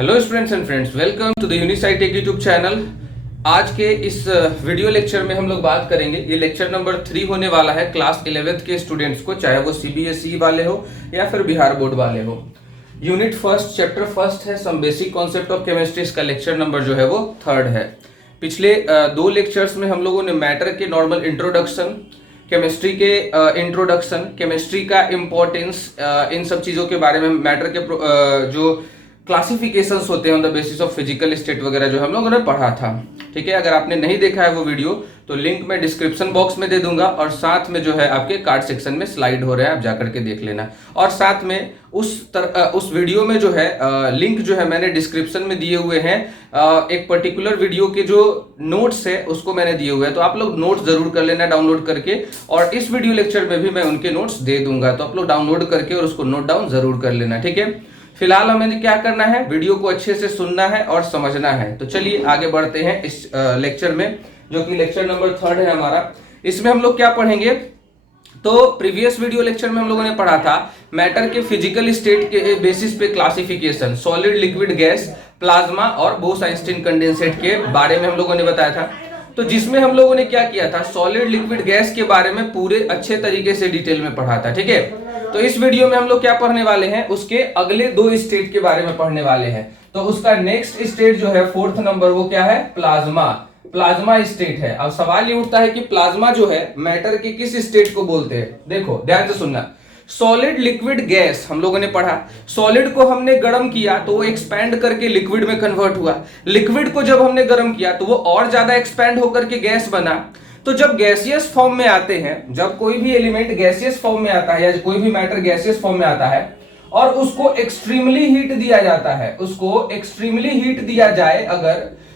Hello students and friends, welcome to the Unisite tech YouTube channel. आज के इस video lecture में हम लोग बात करेंगे, ये लेक्चर नंबर 3 होने वाला है क्लास 11th के स्टूडेंट्स को, चाहे वो सीबीएसई वाले हो या फिर बिहार बोर्ड वाले हो। यूनिट फर्स्ट, चैप्टर फर्स्ट है some basic concept of chemistry. इसका लेक्चर नंबर जो है वो 3rd है। पिछले 2 लेक्चर्स में हम लोगों ने मैटर के नॉर्मल इंट्रोडक्शन, केमिस्ट्री के इंट्रोडक्शन, केमिस्ट्री का इम्पोर्टेंस, इन सब चीज़ों के बारे में, मैटर के जो क्लासिफिकेशंस होते हैं on the basis of physical state वगैरह जो हम लोगों ने पढ़ा था। ठीक है, अगर आपने नहीं देखा है वो वीडियो तो लिंक मैं डिस्क्रिप्शन बॉक्स में दे दूंगा, और साथ में जो है आपके कार्ड सेक्शन में स्लाइड हो रहा है, आप जाकर के देख लेना। और साथ में उस वीडियो में जो है लिंक जो है मैंने डिस्क्रिप्शन में दिए हुए हैं। एक पर्टिकुलर वीडियो के जो नोट्स है उसको मैंने दिए हुए हैं, तो आप लोग नोट्स जरूर कर लेना डाउनलोड करके, और इस वीडियो लेक्चर में भी मैं उनके नोट्स दे दूंगा, तो आप लोग डाउनलोड करके और उसको नोट डाउन जरूर कर लेना। ठीक है, फिलहाल हमें क्या करना है, वीडियो को अच्छे से सुनना है और समझना है। तो चलिए आगे बढ़ते हैं इस लेक्चर में, जो कि लेक्चर नंबर 3rd है हमारा। इसमें हम लोग क्या पढ़ेंगे, तो प्रीवियस वीडियो लेक्चर में हम लोगों ने पढ़ा था मैटर के फिजिकल स्टेट के बेसिस पे classification, solid, liquid, gas, plasma और बोस-आइंस्टीन कंडेंसेट के बारे में हम लोगों ने बताया था। तो जिसमें हम लोगों ने क्या किया था, सॉलिड, लिक्विड, गैस के बारे में पूरे अच्छे तरीके से डिटेल में पढ़ा था। ठीक है, तो इस वीडियो में हम लोग क्या पढ़ने वाले हैं, उसके अगले 2 स्टेट के बारे में पढ़ने वाले हैं। तो उसका नेक्स्ट स्टेट जो है 4th नंबर, वो क्या है, प्लाज्मा। प्लाज्मा स्टेट है। अब सवाल ये उठता है कि प्लाज्मा जो है मैटर के किस स्टेट को बोलते हैं। देखो ध्यान से सुनना, सॉलिड, लिक्विड, गैस हम लोगों ने पढ़ा। सॉलिड को हमने गर्म किया तो वो एक्सपैंड करके लिक्विड में कन्वर्ट हुआ। लिक्विड को जब हमने गर्म किया तो वो और ज्यादा एक्सपैंड होकर के गैस बना। तो जब गैसियस फॉर्म में आते हैं, जब कोई भी एलिमेंट गैसियस फॉर्म में आता है या कोई भी मैटर गैसियस फॉर्म में आता है और उसको एक्सट्रीमली हीट दिया जाता है, उसको एक्सट्रीमली हीट दिया जाए अगर,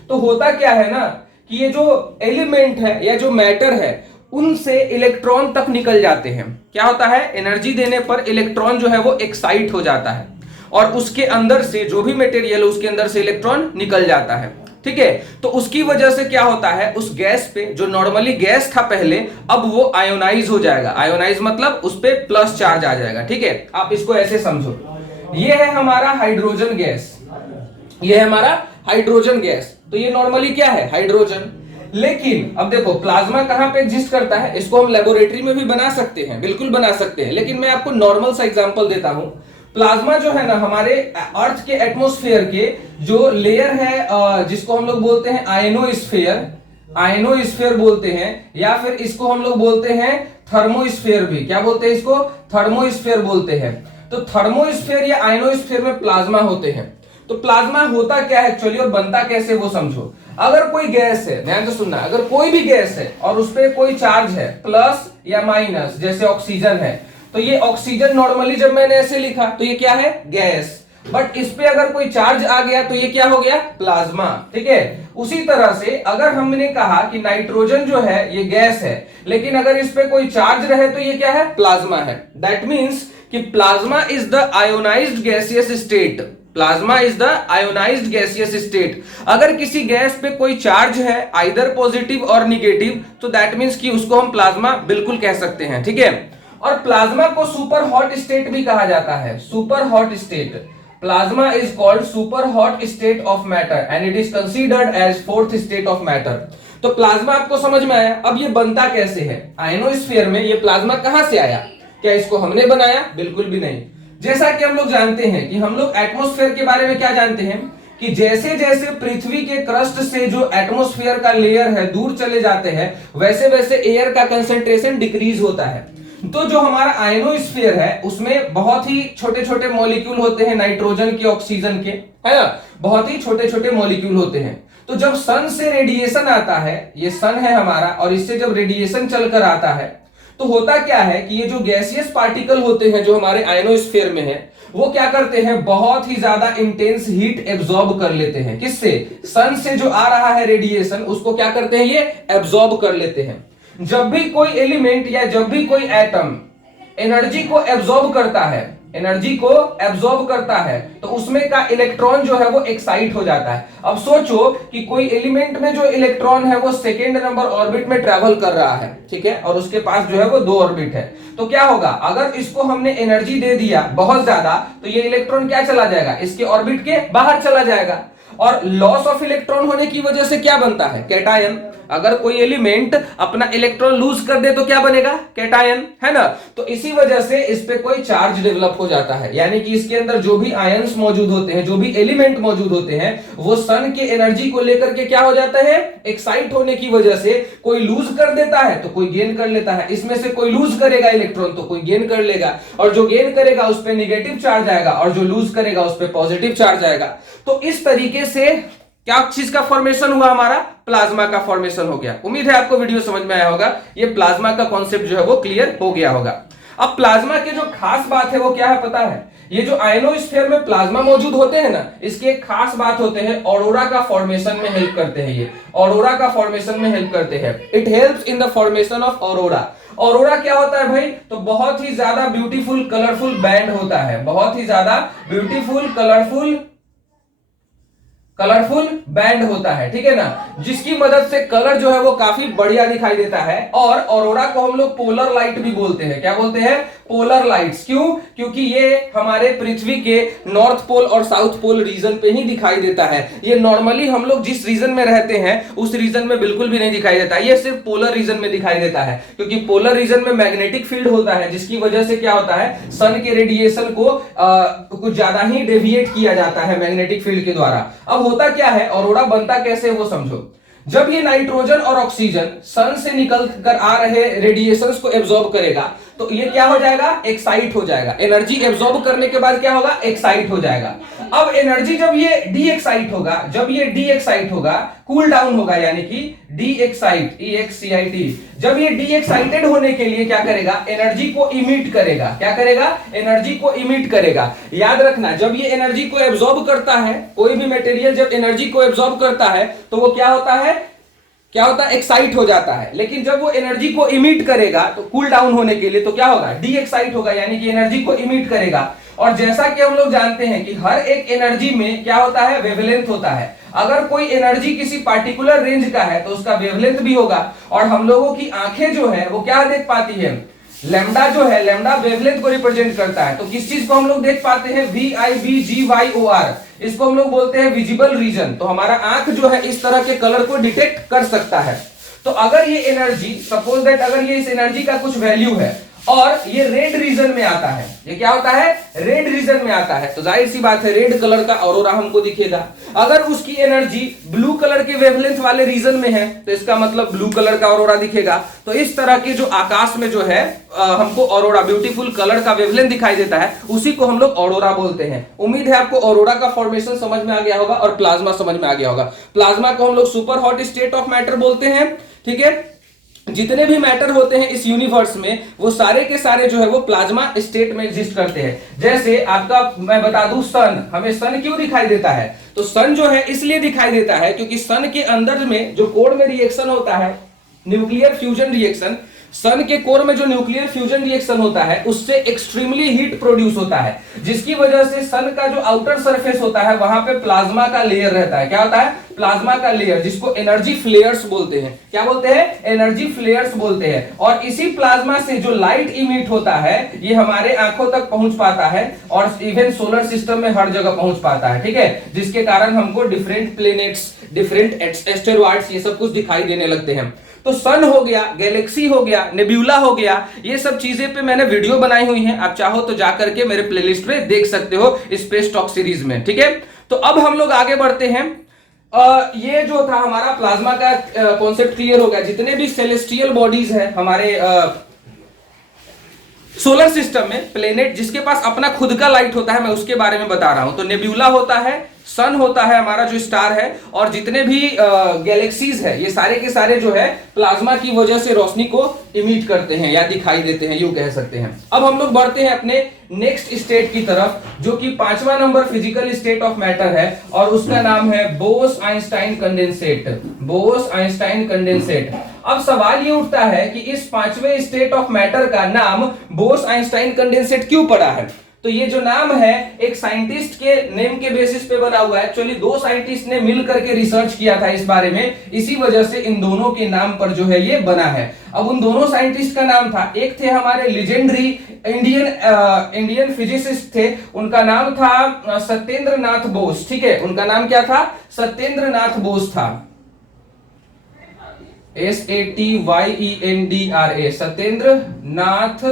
तो होता क्या है ना कि ये जो एलिमेंट है या जो मैटर है उनसे इलेक्ट्रॉन तक निकल जाते हैं। क्या होता है, एनर्जी देने पर इलेक्ट्रॉन जो है वो एक्साइट हो जाता है और उसके अंदर से जो भी मटेरियल है उसके अंदर से इलेक्ट्रॉन निकल जाता है। ठीक है, तो उसकी वजह से क्या होता है, उस गैस पे जो नॉर्मली गैस था पहले, अब वो आयोनाइज हो जाएगा। आयोनाइज मतलब उस पे प्लस चार्ज आ जाएगा। ठीक है, आप इसको ऐसे समझो, ये है हमारा हाइड्रोजन गैस, ये है हमारा हाइड्रोजन गैस। तो ये नॉर्मली क्या है, हाइड्रोजन। लेकिन अब देखो प्लाज्मा कहां पे एग्जिस्ट करता है, इसको हम लेबोरेटरी में भी बना सकते हैं, बिल्कुल बना सकते हैं, लेकिन मैं आपको नॉर्मल सा एग्जांपल देता हूं। प्लाज्मा जो है ना, हमारे अर्थ के एटमॉस्फेयर के जो लेयर है, जिसको हम लोग बोलते हैं आयनोस्फीयर, आयनोस्फीयर बोलते हैं, या फिर इसको हम लोग बोलते हैं थर्मोस्फीयर भी। क्या बोलते हैं इसको, थर्मोस्फीयर बोलते हैं। तो थर्मोस्फीयर या आयनोस्फीयर में प्लाज्मा होते हैं। तो प्लाज्मा होता क्या है एक्चुअली और बनता कैसे वो समझो। अगर कोई गैस है, ध्यान से सुनना, अगर कोई भी गैस है और उस पर कोई चार्ज है प्लस या माइनस, जैसे ऑक्सीजन है, तो ये ऑक्सीजन नॉर्मली जब मैंने ऐसे लिखा तो ये क्या है, गैस। बट इस पे अगर कोई चार्ज आ गया तो ये क्या हो गया, प्लाज्मा। ठीक है, उसी तरह से अगर हमने कहा कि नाइट्रोजन जो है ये गैस है, लेकिन अगर इस पे कोई चार्ज रहे तो ये क्या है, प्लाज्मा है। दैट मीन्स कि plasma is the ionised gaseous state. Plasma is the ionised gaseous state. अगर किसी गैस पे कोई चार्ज है आइदर पॉजिटिव और निगेटिव, तो दैट मीन्स कि उसको हम प्लाज्मा बिल्कुल कह सकते हैं। ठीक है, और प्लाज्मा को सुपर हॉट स्टेट भी कहा जाता है, super hot state. Plasma is called super hot state of matter and it is considered as 4th state of matter. तो प्लाज्मा आपको समझ में आया। अब ये बनता कैसे है, आयनोस्फीयर में ये प्लाज्मा कहां से आया, क्या इसको हमने बनाया, बिल्कुल भी नहीं। जैसा कि हम लोग जानते हैं कि हम लोग एटमॉस्फेयर के बारे में क्या जानते हैं कि जैसे जैसे पृथ्वी के क्रस्ट से जो एटमॉस्फेयर का लेयर है दूर चले जाते हैं, वैसे वैसे एयर का कंसंट्रेशन डिक्रीज होता है। तो जो हमारा आयनोस्फीयर है उसमें बहुत ही छोटे छोटे मॉलिक्यूल होते हैं, नाइट्रोजन के, ऑक्सीजन के, है ना, बहुत ही छोटे छोटे मॉलिक्यूल होते हैं। तो जब सन से रेडिएशन आता है, ये सन है हमारा, और इससे जब रेडिएशन चलकर आता है तो होता क्या है कि ये जो गैसियस पार्टिकल होते हैं जो हमारे आयनोस्फीयर में है, वो क्या करते हैं, बहुत ही ज्यादा इंटेंस हीट एब्जॉर्ब कर लेते हैं। किससे, सन से जो आ रहा है रेडिएशन, उसको क्या करते हैं, ये एब्जॉर्ब कर लेते हैं। जब भी कोई एलिमेंट या जब भी कोई एटम एनर्जी को एब्जॉर्ब करता है, एनर्जी को एब्जॉर्ब करता है, तो उसमें का इलेक्ट्रॉन जो है वो एक्साइट हो जाता है। अब सोचो कि कोई एलिमेंट में जो इलेक्ट्रॉन है वो सेकेंड नंबर ऑर्बिट में ट्रेवल कर रहा है, ठीक है, और उसके पास जो है वो 2 ऑर्बिट है, तो क्या होगा, अगर इसको हमने एनर्जी दे दिया बहुत ज्यादा, तो ये इलेक्ट्रॉन क्या चला जाएगा, इसके ऑर्बिट के बाहर चला जाएगा। और लॉस ऑफ इलेक्ट्रॉन होने की वजह से क्या बनता है, कैटायन। अगर कोई एलिमेंट अपना इलेक्ट्रॉन लूज कर दे तो क्या बनेगा, कैटायन, है ना। तो इसी वजह से इस पे कोई चार्ज डेवलप हो जाता है, यानी कि इसके अंदर जो भी आयंस मौजूद होते हैं, जो भी एलिमेंट मौजूद होते हैं, वो सन के एनर्जी को लेकर के क्या हो जाता है, एक्साइट होने की वजह से कोई लूज कर देता है तो कोई गेन कर लेता है। इसमें से कोई लूज करेगा इलेक्ट्रॉन तो कोई गेन कर लेगा, और जो गेन करेगा उस पर निगेटिव चार्ज आएगा, और जो लूज करेगा उस पर पॉजिटिव चार्ज आएगा। तो इस तरीके से क्या चीज का फॉर्मेशन हुआ, हमारा प्लाज्मा का फॉर्मेशन हो गया। उम्मीद है आपको वीडियो समझ में आया होगा, ये प्लाज्मा का कॉन्सेप्ट जो है वो क्लियर हो गया होगा। अब प्लाज्मा की जो खास बात है वो क्या है पता है, ये जो आयनोस्फीयर में प्लाज्मा मौजूद होते हैं ना, इसकी एक खास बात होते हैं, ऑरोरा का फॉर्मेशन में हेल्प करते हैं। ये ऑरोरा का फॉर्मेशन में हेल्प करते हैं। It helps in the formation of aurora. Aurora क्या होता है भाई, तो बहुत ही ज्यादा ब्यूटीफुल कलरफुल बैंड होता है, बहुत ही ज्यादा ब्यूटीफुल कलरफुल बैंड होता है, ठीक है ना, जिसकी मदद से कलर जो है वो काफी बढ़िया दिखाई देता है। और ऑरोरा को हम लोग पोलर लाइट भी बोलते हैं। क्या बोलते हैं, पोलर लाइट्स। क्यों, क्योंकि ये हमारे पृथ्वी के नॉर्थ पोल और साउथ पोल रीजन पे ही दिखाई देता है। ये नॉर्मली हम लोग जिस रीजन में रहते हैं उस रीजन में बिल्कुल भी नहीं दिखाई देता, ये सिर्फ पोलर रीजन में दिखाई देता है, क्योंकि पोलर रीजन में मैग्नेटिक फील्ड होता है, जिसकी वजह से क्या होता है, सन के रेडिएशन को कुछ ज्यादा ही डेविएट किया जाता है मैग्नेटिक फील्ड के द्वारा। अब होता क्या है, ऑरोरा बनता कैसे वो समझो। जब ये नाइट्रोजन और ऑक्सीजन सन से निकल कर आ रहे रेडिएशंस को एब्जॉर्ब करेगा तो ये क्या हो जाएगा, एक्साइट हो जाएगा। एनर्जी एब्जॉर्ब करने के बाद क्या होगा, एक्साइट हो जाएगा। अब एनर्जी जब ये डी एक्साइट होगा, जब ये डी एक्साइट होगा, कूल डाउन होगा, यानी कि डी एक्साइट, EXCIT, जब ये डी एक्साइटेड होने के लिए क्या करेगा, एनर्जी को इमिट करेगा। क्या करेगा, एनर्जी को इमिट करेगा। याद रखना, जब ये एनर्जी को एब्जॉर्ब करता है, कोई भी मटेरियल जब एनर्जी को एब्जॉर्ब करता है तो वो क्या होता है, एक्साइट हो जाता है। लेकिन जब वो एनर्जी को इमिट करेगा तो कूल डाउन होने के लिए तो क्या होगा, डी एक्साइट होगा, यानी कि एनर्जी को इमिट करेगा। और जैसा कि हम लोग जानते हैं कि हर एक एनर्जी में क्या होता है, वेवलेंथ होता है। अगर कोई एनर्जी किसी पार्टिकुलर रेंज का है तो उसका वेवलेंथ भी होगा। और हम लोगों की आंखें जो है वो क्या देख पाती है, लैम्डा जो है, लैम्डा वेवलेंथ को रिप्रेजेंट करता है। तो किस चीज को हम लोग देख पाते हैं, VIBGYOR, इसको हम लोग बोलते हैं विजिबल रीजन। तो हमारा आंख जो है इस तरह के कलर को डिटेक्ट कर सकता है। तो अगर ये एनर्जी, सपोज दैट अगर ये इस एनर्जी का कुछ वैल्यू है और ये रेड रीजन में आता है, ये क्या होता है, रेड रीजन में आता है, तो जाहिर सी बात है रेड कलर का ऑरोरा हमको दिखेगा। अगर उसकी एनर्जी ब्लू कलर के वेवलेंथ वाले रीजन में है तो इसका मतलब ब्लू कलर का ऑरोरा दिखेगा। तो इस तरह के जो आकाश में जो है हमको ऑरोरा, ब्यूटीफुल कलर का वेवलेंथ दिखाई देता है, उसी को हम लोग ऑरोरा बोलते हैं। उम्मीद है आपको ऑरोरा का फॉर्मेशन समझ में आ गया होगा और प्लाज्मा समझ में आ गया होगा। प्लाज्मा को हम लोग super hot state of matter बोलते हैं, ठीक है। जितने भी मैटर होते हैं इस यूनिवर्स में वो सारे के सारे जो है वो प्लाज्मा स्टेट में एग्जिस्ट करते हैं। जैसे आपका मैं बता दूं, सन, हमें सन क्यों दिखाई देता है, तो सन जो है इसलिए दिखाई देता है क्योंकि सन के अंदर में जो कोर में रिएक्शन होता है, न्यूक्लियर फ्यूजन रिएक्शन, सन के कोर में जो न्यूक्लियर फ्यूजन रिएक्शन होता है उससे एक्सट्रीमली हीट प्रोड्यूस होता है, जिसकी वजह से सन का जो आउटर सरफेस होता है वहां पे प्लाज्मा का लेयर रहता है। क्या होता है, प्लाज्मा का लेयर, जिसको एनर्जी फ्लेयर्स बोलते हैं। क्या बोलते हैं, एनर्जी फ्लेयर्स बोलते हैं। और इसी प्लाज्मा से जो लाइट इमिट होता है ये हमारे आंखों तक पहुंच पाता है और इवन सोलर सिस्टम में हर जगह पहुंच पाता है, ठीक है, जिसके कारण हमको डिफरेंट प्लेनेट्स, डिफरेंट एस्टेरॉइड्स, ये सब कुछ दिखाई देने लगते हैं। तो सन हो गया, गैलेक्सी हो गया, नेब्यूला हो गया, ये सब चीजें पे मैंने वीडियो बनाई हुई हैं, आप चाहो तो जाकर के मेरे प्लेलिस्ट में देख सकते हो स्पेस टॉक सीरीज में, ठीक है। तो अब हम लोग आगे बढ़ते हैं। ये जो था हमारा प्लाज्मा का कॉन्सेप्ट क्लियर हो गया। जितने भी सेलेस्टियल बॉडीज हैं हमारे सोलर सिस्टम में, प्लेनेट जिसके पास अपना खुद का लाइट होता है, मैं उसके बारे में बता रहा हूं। तो नेब्यूला होता है, सन होता है हमारा जो स्टार है, और जितने भी गैलेक्सीज है ये सारे के सारे जो है प्लाज्मा की वजह से रोशनी को इमिट करते हैं या दिखाई देते हैं, यूं कह सकते हैं। अब हम लोग बढ़ते हैं अपने नेक्स्ट स्टेट की तरफ, जो कि 5वां number physical state of matter है और उसका नाम है बोस-आइंस्टाइन कंडेंसेट। बोस-आइंस्टाइन कंडेंसेट। अब सवाल ये उठता है कि इस 5वें स्टेट ऑफ मैटर का नाम बोस-आइंस्टाइन कंडेंसेट क्यों पड़ा है। तो ये जो नाम है एक साइंटिस्ट के नेम के बेसिस पे बना हुआ है। एक्चुअली दो साइंटिस्ट ने मिल करके रिसर्च किया था इस बारे में, इसी वजह से इन दोनों के नाम पर जो है ये बना है। अब उन दोनों साइंटिस्ट का नाम था, एक थे हमारे लेजेंडरी इंडियन फिजिसिस्ट थे, उनका नाम था सत्येंद्र नाथ बोस। ठीक है, उनका नाम क्या था? सत्येंद्र नाथ बोस था, SATYENDRA, सत्येंद्र नाथ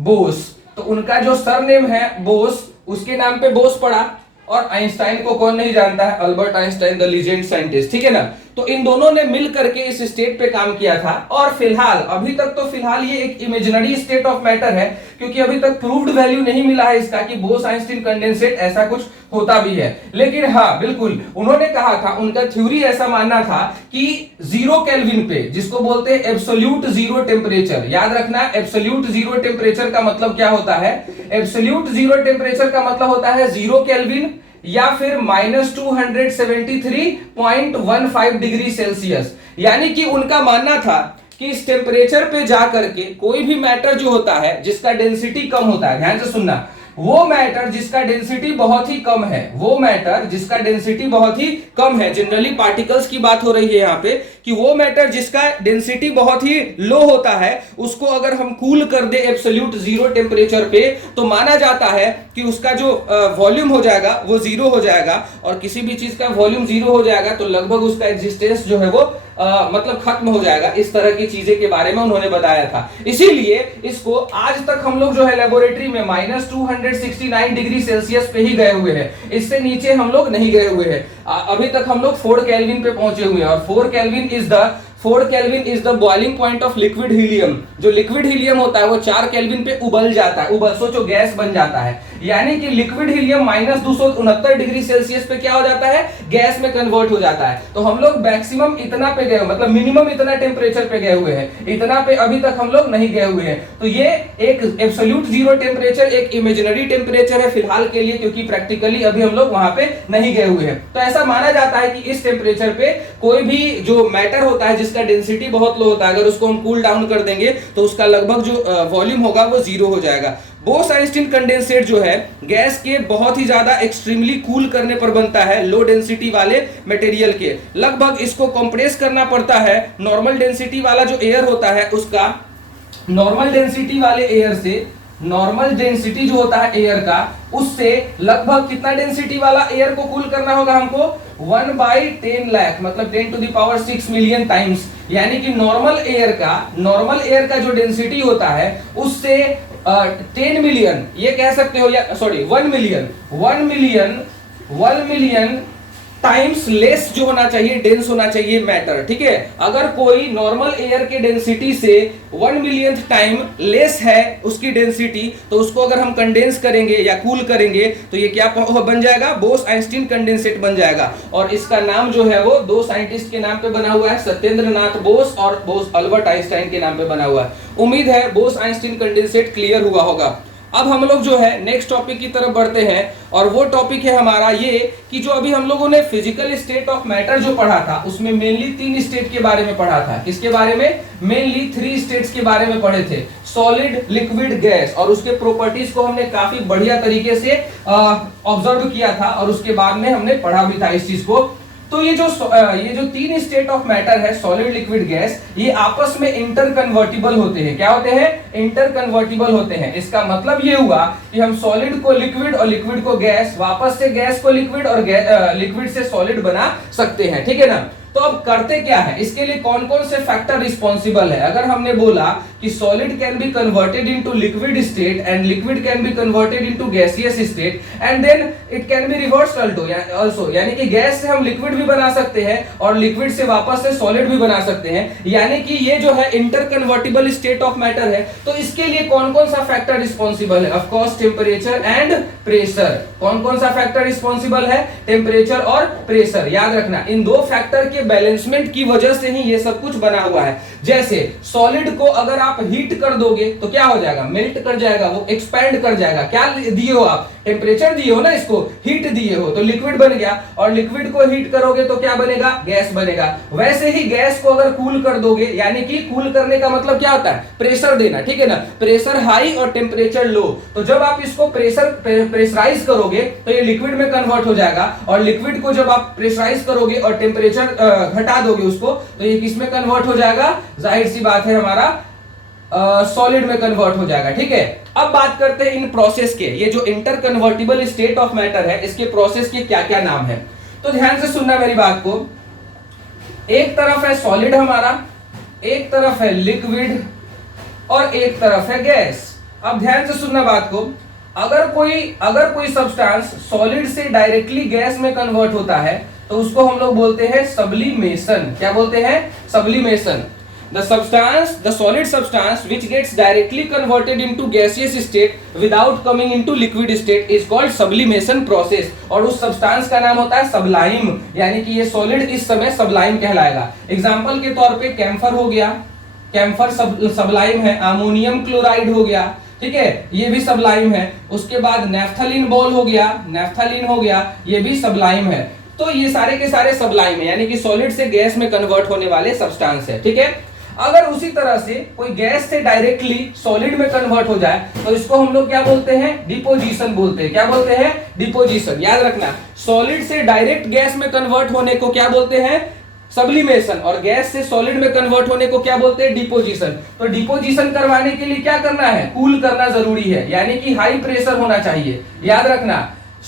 बोस। तो उनका जो सरनेम है बोस, उसके नाम पे बोस पड़ा। और आइंस्टाइन को कौन नहीं जानता है? Albert Einstein, the legend scientist. ठीक है ना। तो इन दोनों ने मिल करके इस स्टेट पे काम किया था। और फिलहाल अभी तक तो फिलहाल ये एक इमेजिनरी स्टेट ऑफ मैटर है, क्योंकि अभी तक प्रूव्ड वैल्यू नहीं मिला है इसका कि बोस आइंस्टीन कंडेंसेट ऐसा कुछ होता भी है। लेकिन हाँ बिल्कुल, उन्होंने कहा था, उनका थ्योरी ऐसा मानना था कि 0 केल्विन पे, जिसको बोलते हैं एब्सोल्यूट जीरो टेम्परेचर, याद रखना एब्सोल्यूट जीरो टेम्परेचर का मतलब क्या होता है? एब्सोल्यूट जीरो टेम्परेचर का मतलब होता है 0 केल्विन या फिर -273.15 डिग्री सेल्सियस। यानी कि उनका मानना था कि इस टेम्परेचर पे जाकर के कोई भी मैटर जो होता है जिसका डेंसिटी कम होता है, ध्यान से सुनना, वो मैटर जिसका डेंसिटी बहुत ही कम है, वो मैटर जिसका डेंसिटी बहुत ही कम है, जनरली पार्टिकल्स की बात हो रही है यहाँ पे, कि वो मैटर जिसका डेंसिटी बहुत ही लो होता है, उसको अगर हम कूल कर दे एब्सोल्यूट जीरो टेम्परेचर पे, तो माना जाता है कि उसका जो वॉल्यूम हो जाएगा वो जीरो हो जाएगा। और किसी भी चीज का वॉल्यूम जीरो हो जाएगा तो लगभग उसका एग्जिस्टेंस जो है वो मतलब खत्म हो जाएगा। इस तरह की चीजें के बारे में उन्होंने बताया था। इसीलिए इसको आज तक हम लोग जो है लेबोरेटरी में -269 डिग्री सेल्सियस पे ही गए हुए हैं, इससे नीचे हम लोग नहीं गए हुए हैं। अभी तक हम लोग 4 केल्विन पे पहुंचे हुए हैं। और 4 kelvin is the boiling point of liquid helium. जो लिक्विड हीलियम होता है वो 4 केल्विन पे उबल जाता है, सोचो गैस बन जाता है। यानी कि लिक्विड हीलियम -269 डिग्री सेल्सियस पे क्या हो जाता है? गैस में कन्वर्ट हो जाता है। तो हम लोग मैक्सिमम इतना पे गए, मतलब मिनिमम इतना टेम्परेचर पे गए हुए हैं, इतना पे अभी तक हम लोग नहीं गए हुए हैं। तो ये एक एब्सोल्यूट जीरो टेम्परेचर एक इमेजिनरी टेम्परेचर है फिलहाल के लिए, क्योंकि प्रैक्टिकली अभी हम लोग वहां पे नहीं गए हुए हैं। तो ऐसा माना जाता है कि इस टेम्परेचर पे कोई भी जो मैटर होता है जिसका डेंसिटी बहुत लो होता है, अगर उसको हम कूल डाउन कर देंगे तो उसका लगभग जो वॉल्यूम होगा वो जीरो हो जाएगा। बोस आइंस्टीन कंडेंसेट जो है गैस के बहुत ही ज्यादा एक्सट्रीमली कूल करने पर बनता है, लो डेंसिटी वाले मटेरियल के। लगभग इसको कंप्रेस करना पड़ता है नॉर्मल डेंसिटी वाला जो एयर होता है उसका, नॉर्मल डेंसिटी वाले एयर से, नॉर्मल डेंसिटी जो होता है एयर का, उससे लगभग कितना डेंसिटी वाला एयर को कूल करना होगा हमको? 1/10 लाख, मतलब 10 to the power 6 million times. यानी कि नॉर्मल एयर का जो डेंसिटी होता है उससे 10 मिलियन, ये कह सकते हो, या सॉरी 1 मिलियन टाइम्स लेस जो होना चाहिए, डेंस होना चाहिए मैटर। ठीक है, अगर कोई नॉर्मल एयर के डेंसिटी से 1 मिलियन टाइम लेस है उसकी डेंसिटी, तो उसको अगर हम कंडेंस करेंगे या कूल करेंगे तो ये क्या बन जाएगा? बोस आइंस्टीन कंडेंसेट बन जाएगा। और इसका नाम जो है वो दो साइंटिस्ट के नाम पे बना हुआ है, सत्येंद्र नाथ बोस और बोस अल्बर्ट आइंस्टाइन के नाम पे बना हुआ है। उम्मीद है बोस आइंस्टीन कंडेंसेट क्लियर हुआ होगा। अब हम लोग जो है नेक्स्ट टॉपिक की तरफ बढ़ते हैं, और वो टॉपिक है हमारा ये कि जो अभी हम लोगों ने फिजिकल स्टेट ऑफ मैटर जो पढ़ा था उसमें मेनली 3 स्टेट के बारे में पढ़ा था। किसके बारे में? मेनली 3 स्टेट्स के बारे में पढ़े थे, सॉलिड, लिक्विड, गैस। और उसके प्रॉपर्टीज को हमने काफी बढ़िया तरीके से ऑब्जर्व किया था और उसके बाद में हमने पढ़ा भी था इस चीज को। तो ये जो 3 स्टेट ऑफ मैटर है, सॉलिड, लिक्विड, गैस, ये आपस में इंटर कन्वर्टिबल होते हैं। क्या होते हैं? इंटर कन्वर्टिबल होते हैं। इसका मतलब ये हुआ कि हम सॉलिड को लिक्विड और लिक्विड को गैस, वापस से गैस को लिक्विड और लिक्विड से सॉलिड बना सकते हैं। ठीक है ना। तो अब करते क्या है, इसके लिए कौन कौन से फैक्टर रिस्पॉन्सिबल है? अगर हमने बोला कि solid can be converted into liquid state and liquid can be converted into gaseous state and then it can be reverse also, यानी कि गैस से हम लिक्विड भी बना सकते हैं और लिक्विड से वापस से सॉलिड भी बना सकते हैं। यानी कि ये जो है inter convertible state of matter है। तो इसके लिए कौन कौन सा फैक्टर रिस्पॉन्सिबल है? Of course temperature and pressure. कौन कौन सा फैक्टर रिस्पॉन्सिबल है? टेम्परेचर और प्रेशर। याद रखना, इन दो फैक्टर के के बैलेंसमेंट की वजह से ही ये सब कुछ बना हुआ है। जैसे सॉलिड को अगर आप हीट कर दोगे तो क्या हो जाएगा, मेल्ट कर जाएगा, वो एक्सपैंड कर जाएगा। क्या दिए हो आप, टेम्परेचर दिए हो ना, इसको हीट दिए हो तो लिक्विड बन गया, और लिक्विड को हीट करोगे तो क्या बनेगा, गैस बनेगा। वैसे ही गैस को अगर कूल कर दोगे, यानी कि कूल करने का मतलब क्या होता है, प्रेशर देना, ठीक है ना, प्रेशर हाई और टेम्परेचर लो। तो जब आप इसको प्रेशराइज करोगे तो ये लिक्विड में कन्वर्ट हो जाएगा, और लिक्विड को जब आप प्रेशराइज करोगे और टेम्परेचर घटा दोगे उसको, तो ये किस में कन्वर्ट हो जाएगा, जाहिर सी बात है हमारा सॉलिड में कन्वर्ट हो जाएगा। ठीक है, अब बात करते हैं इन प्रोसेस के, ये जो inter convertible state of matter है, इसके प्रोसेस के क्या क्या नाम है। तो ध्यान से सुनना मेरी बात को, एक तरफ है सॉलिड हमारा, एक तरफ है लिक्विड, और एक तरफ है गैस। अब ध्यान से सुनना बात को, अगर कोई सब्सटेंस सॉलिड से डायरेक्टली गैस में कन्वर्ट होता है तो उसको हम लोग बोलते हैं सब्लिमेशन। क्या बोलते हैं, sublimation. The solid substance which gets directly converted into gaseous state without coming into liquid state is called sublimation process। और उस सब्सटेंस का नाम होता है सबलाइम, यानी कि ये सॉलिड इस समय सबलाइम कहलाएगा। एग्जांपल के तौर पे कैम्फर हो गया, कैम्फर सबलाइम है, अमोनियम क्लोराइड हो गया, ठीक है, ये भी सबलाइम है। उसके बाद नेफ्थलीन बॉल हो गया, नेफ्थलीन हो गया, ये भी सबलाइम है। तो ये सारे के सारे सबलाइम है, यानी कि सॉलिड से गैस में कन्वर्ट होने वाले सब्सटेंस है। ठीक है, अगर उसी तरह से कोई गैस से डायरेक्टली सॉलिड में कन्वर्ट हो जाए तो इसको हम लोग क्या बोलते हैं, डिपोजिशन बोलते हैं। क्या बोलते हैं, डिपोजिशन। याद रखना, सॉलिड से डायरेक्ट गैस में कन्वर्ट होने को क्या बोलते हैं, सब्लिमेशन, और गैस से सॉलिड में कन्वर्ट होने को क्या बोलते हैं, डिपोजिशन। तो डिपोजिशन करवाने के लिए क्या करना है, कूल करना जरूरी है, यानी कि हाई प्रेशर होना चाहिए। याद रखना,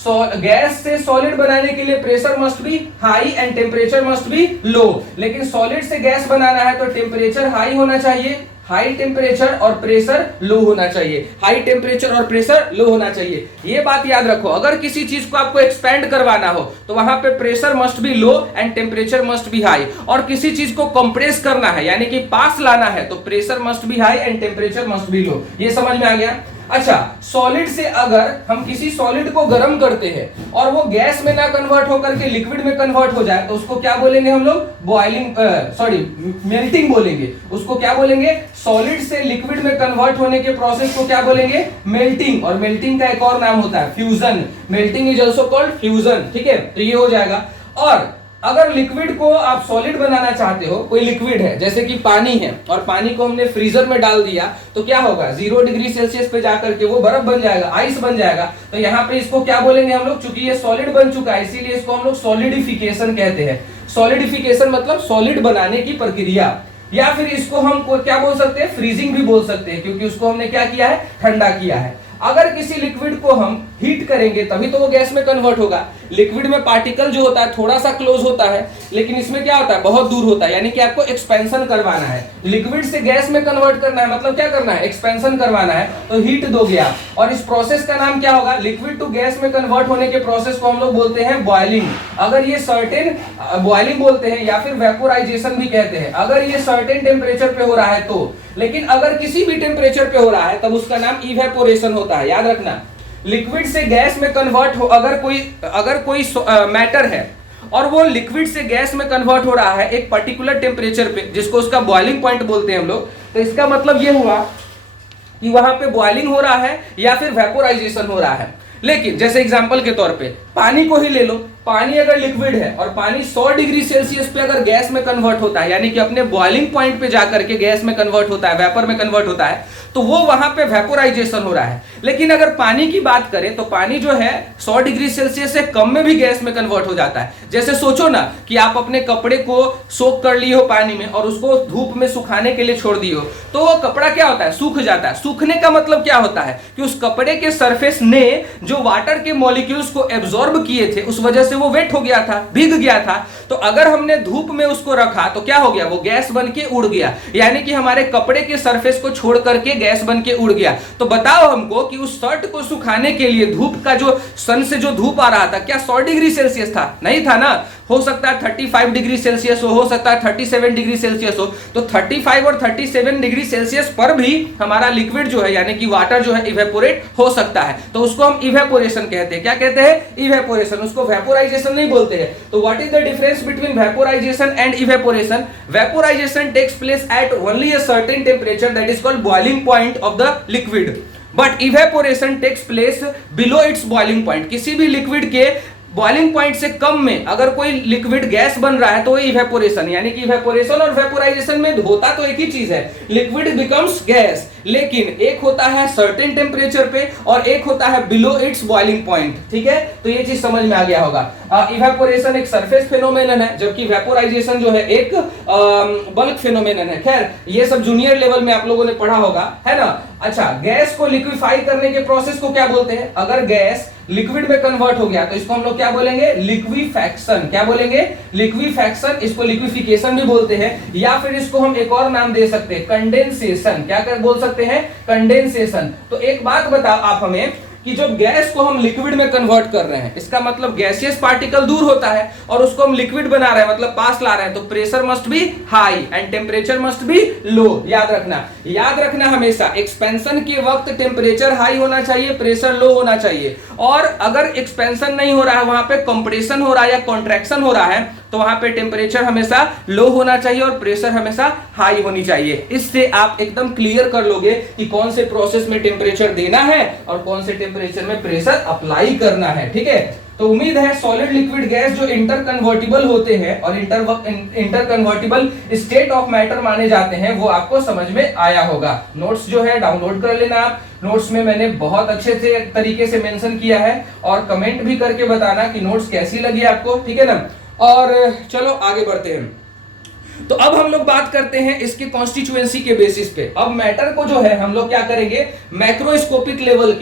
गैस से सॉलिड बनाने के लिए pressure must be high and temperature must be low, लेकिन सॉलिड से गैस बनाना है तो टेम्परेचर हाई होना चाहिए, हाई टेम्परेचर और प्रेशर लो होना चाहिए, हाई टेम्परेचर और प्रेशर लो होना चाहिए। ये बात याद रखो, अगर किसी चीज को आपको एक्सपेंड करवाना हो तो वहां पे pressure must be low and temperature must be high, और किसी चीज को कंप्रेस करना है यानी कि पास लाना है तो pressure must be high and temperature must be low. ये समझ में आ गया। अच्छा, सॉलिड से अगर हम किसी सॉलिड को गर्म करते हैं और वो गैस में ना कन्वर्ट होकर के लिक्विड में कन्वर्ट हो जाए तो उसको क्या बोलेंगे हम लोग, बॉइलिंग, मेल्टिंग बोलेंगे। उसको क्या बोलेंगे, सॉलिड से लिक्विड में कन्वर्ट होने के प्रोसेस को क्या बोलेंगे, मेल्टिंग। और मेल्टिंग का एक और नाम होता है fusion. Melting is also called fusion. ठीक है, तो ये हो जाएगा। और अगर लिक्विड को आप सॉलिड बनाना चाहते हो, कोई लिक्विड है जैसे कि पानी है, और पानी को हमने फ्रीजर में डाल दिया तो क्या होगा, 0 डिग्री सेल्सियस पे जाकर के वो बर्फ बन जाएगा, आइस बन जाएगा। तो यहाँ पे इसको क्या बोलेंगे हम लोग, चूंकि ये सॉलिड बन चुका है इसीलिए इसको हम लोग सॉलिडिफिकेशन कहते हैं। सॉलिडिफिकेशन मतलब सॉलिड बनाने की प्रक्रिया, या फिर इसको हम क्या बोल सकते हैं, फ्रीजिंग भी बोल सकते हैं, क्योंकि उसको हमने क्या किया है, ठंडा किया है। अगर किसी लिक्विड को हम हीट करेंगे तभी तो वो गैस में कन्वर्ट होगा। लिक्विड में पार्टिकल जो होता है थोड़ा सा क्लोज होता है, लेकिन इसमें क्या होता है, बहुत दूर होता है, यानी कि आपको एक्सपेंशन करवाना है। लिक्विड से गैस में कन्वर्ट करना है मतलब क्या करना है, एक्सपेंशन करवाना है, तो हीट दोगे आप। और इस प्रोसेस का नाम क्या होगा, लिक्विड टू गैस में कन्वर्ट होने के प्रोसेस को हम लोग बोलते हैं बॉइलिंग। अगर ये सर्टेन बॉइलिंग बोलते हैं या फिर वेपोराइजेशन भी कहते हैं, अगर ये सर्टेन टेम्परेचर पे हो रहा है तो। लेकिन अगर किसी भी टेम्परेचर पे हो रहा है तब उसका नाम इवेपोरेशन होता है। याद रखना, लिक्विड से गैस में कन्वर्ट हो, अगर कोई मैटर है और वो लिक्विड से गैस में कन्वर्ट हो रहा है एक पर्टिकुलर टेम्परेचर पे, जिसको उसका बॉइलिंग पॉइंट बोलते हैं हम लोग, तो इसका मतलब ये हुआ कि वहां पे बॉइलिंग हो रहा है या फिर वेपोराइजेशन हो रहा है। लेकिन जैसे एग्जांपल के तौर पे पानी को ही ले लो, पानी अगर लिक्विड है और पानी 100 डिग्री सेल्सियस पे अगर गैस में कन्वर्ट होता है, यानी कि अपने बॉइलिंग पॉइंट पे जाकर के गैस में कन्वर्ट होता है, वेपर में कन्वर्ट होता है, तो वो वहां पे वेपोराइजेशन हो रहा है। लेकिन अगर पानी की बात करें तो पानी जो है 100 डिग्री सेल्सियस से कम में भी गैस में कन्वर्ट हो जाता है। जैसे सोचो ना कि आप अपने कपड़े को सोक कर लिए हो पानी में और उसको धूप में सुखाने के लिए छोड़ दिए हो, तो वो कपड़ा क्या होता है, सूख जाता है। सूखने का मतलब क्या होता है कि उस कपड़े के सरफेस ने जो वाटर के मॉलिक्यूल्स को एब्जॉर्ब किए थे उस वजह से वो वेट हो गया था, भीग गया था। तो अगर हमने धूप में उसको रखा तो क्या हो गया, वो गैस बन के उड़ गया, यानी कि हमारे कपड़े के सरफेस को छोड़ करके गैस बन के उड़ गया। तो बताओ हमको कि उस शर्ट को सुखाने के लिए धूप का जो सन से जो धूप आ रहा था, क्या 100 डिग्री सेल्सियस था? नहीं था ना। हो सकता है 35 डिग्री सेल्सियस हो सकता है 37 डिग्री सेल्सियस हो। तो 35 और 37 डिग्री सेल्सियस पर भी हमारा लिक्विड जो है यानी कि वाटर जो है इवेपोरेट हो सकता है, तो उसको हम इवेपोरेशन कहते हैं। क्या कहते हैं? इवेपोरेशन। उसको वेपोराइजेशन नहीं बोलते हैं। तो what is the difference difference between vaporization and evaporation? Vaporization takes place at only a certain temperature, that is called boiling point of the liquid. But evaporation takes place below its boiling point. किसी भी liquid के boiling point से कम में अगर कोई liquid gas बन रहा है तो ये इवेपोरेशन, यानी कि इवेपोरेशन और वेपोराइजेशन में होता तो एक ही चीज है, लिक्विड बिकम्स गैस, लेकिन एक होता है सर्टेन टेम्परेचर पे और एक होता है बिलो इट्स बॉइलिंग पॉइंट। ठीक है, तो ये चीज समझ में आ गया होगा। इवेपोरेशन एक सरफेस फेनोमेनन है, जबकि वेपोराइजेशन जो है एक बल्क फेनोमेनन है। खैर ये सब जूनियर लेवल में आप लोगों ने पढ़ा होगा, है ना। अच्छा, गैस को लिक्विफाई करने के प्रोसेस को क्या बोलते हैं? अगर गैस लिक्विड में कन्वर्ट हो गया तो इसको हम लोग क्या बोलेंगे? लिक्विफैक्शन। क्या बोलेंगे? लिक्विफैक्शन। इसको लिक्विफिकेशन भी बोलते हैं, या फिर इसको हम एक और नाम दे सकते हैं, कंडेंसेशन। क्या कर बोल सकते हैं? कंडेंसेशन। तो एक बात बताओ आप हमें कि जब गैस को हम लिक्विड में कन्वर्ट कर रहे हैं, इसका मतलब गैसियस पार्टिकल दूर होता है और उसको हम लिक्विड बना रहे हैं, मतलब पास ला रहे हैं, तो pressure must be high and temperature must be low. याद रखना हमेशा एक्सपेंशन के वक्त टेम्परेचर हाई होना चाहिए, प्रेशर लो होना चाहिए। और अगर एक्सपेंशन नहीं हो रहा है, वहां पे कंप्रेशन हो रहा है या कॉन्ट्रैक्शन हो रहा है, तो वहां पे टेम्परेचर हमेशा लो होना चाहिए और प्रेशर हमेशा हाई होनी चाहिए। इससे आप एकदम क्लियर कर लोगे कि कौन से प्रोसेस में टेम्परेचर देना है और कौन से टेम्परेचर में प्रेशर अप्लाई करना है। ठीक है, तो उम्मीद है सॉलिड लिक्विड गैस जो इंटर कन्वर्टिबल होते हैं और inter convertible state of matter माने जाते हैं वो आपको समझ में आया होगा। नोट्स जो है डाउनलोड कर लेना आप, नोट्स में मैंने बहुत अच्छे से तरीके से मेंशन किया है, और कमेंट भी करके बताना कि नोट्स कैसी लगी आपको। ठीक है ना, और चलो आगे बढ़ते हैं। तो अब हम लोग बात करते हैं इसके कॉन्स्टिट्यूएंसी के बेसिस पे। अब मैटर को जो है हम लोग क्या करेंगे? मैक्रोस्कोपिक लेवल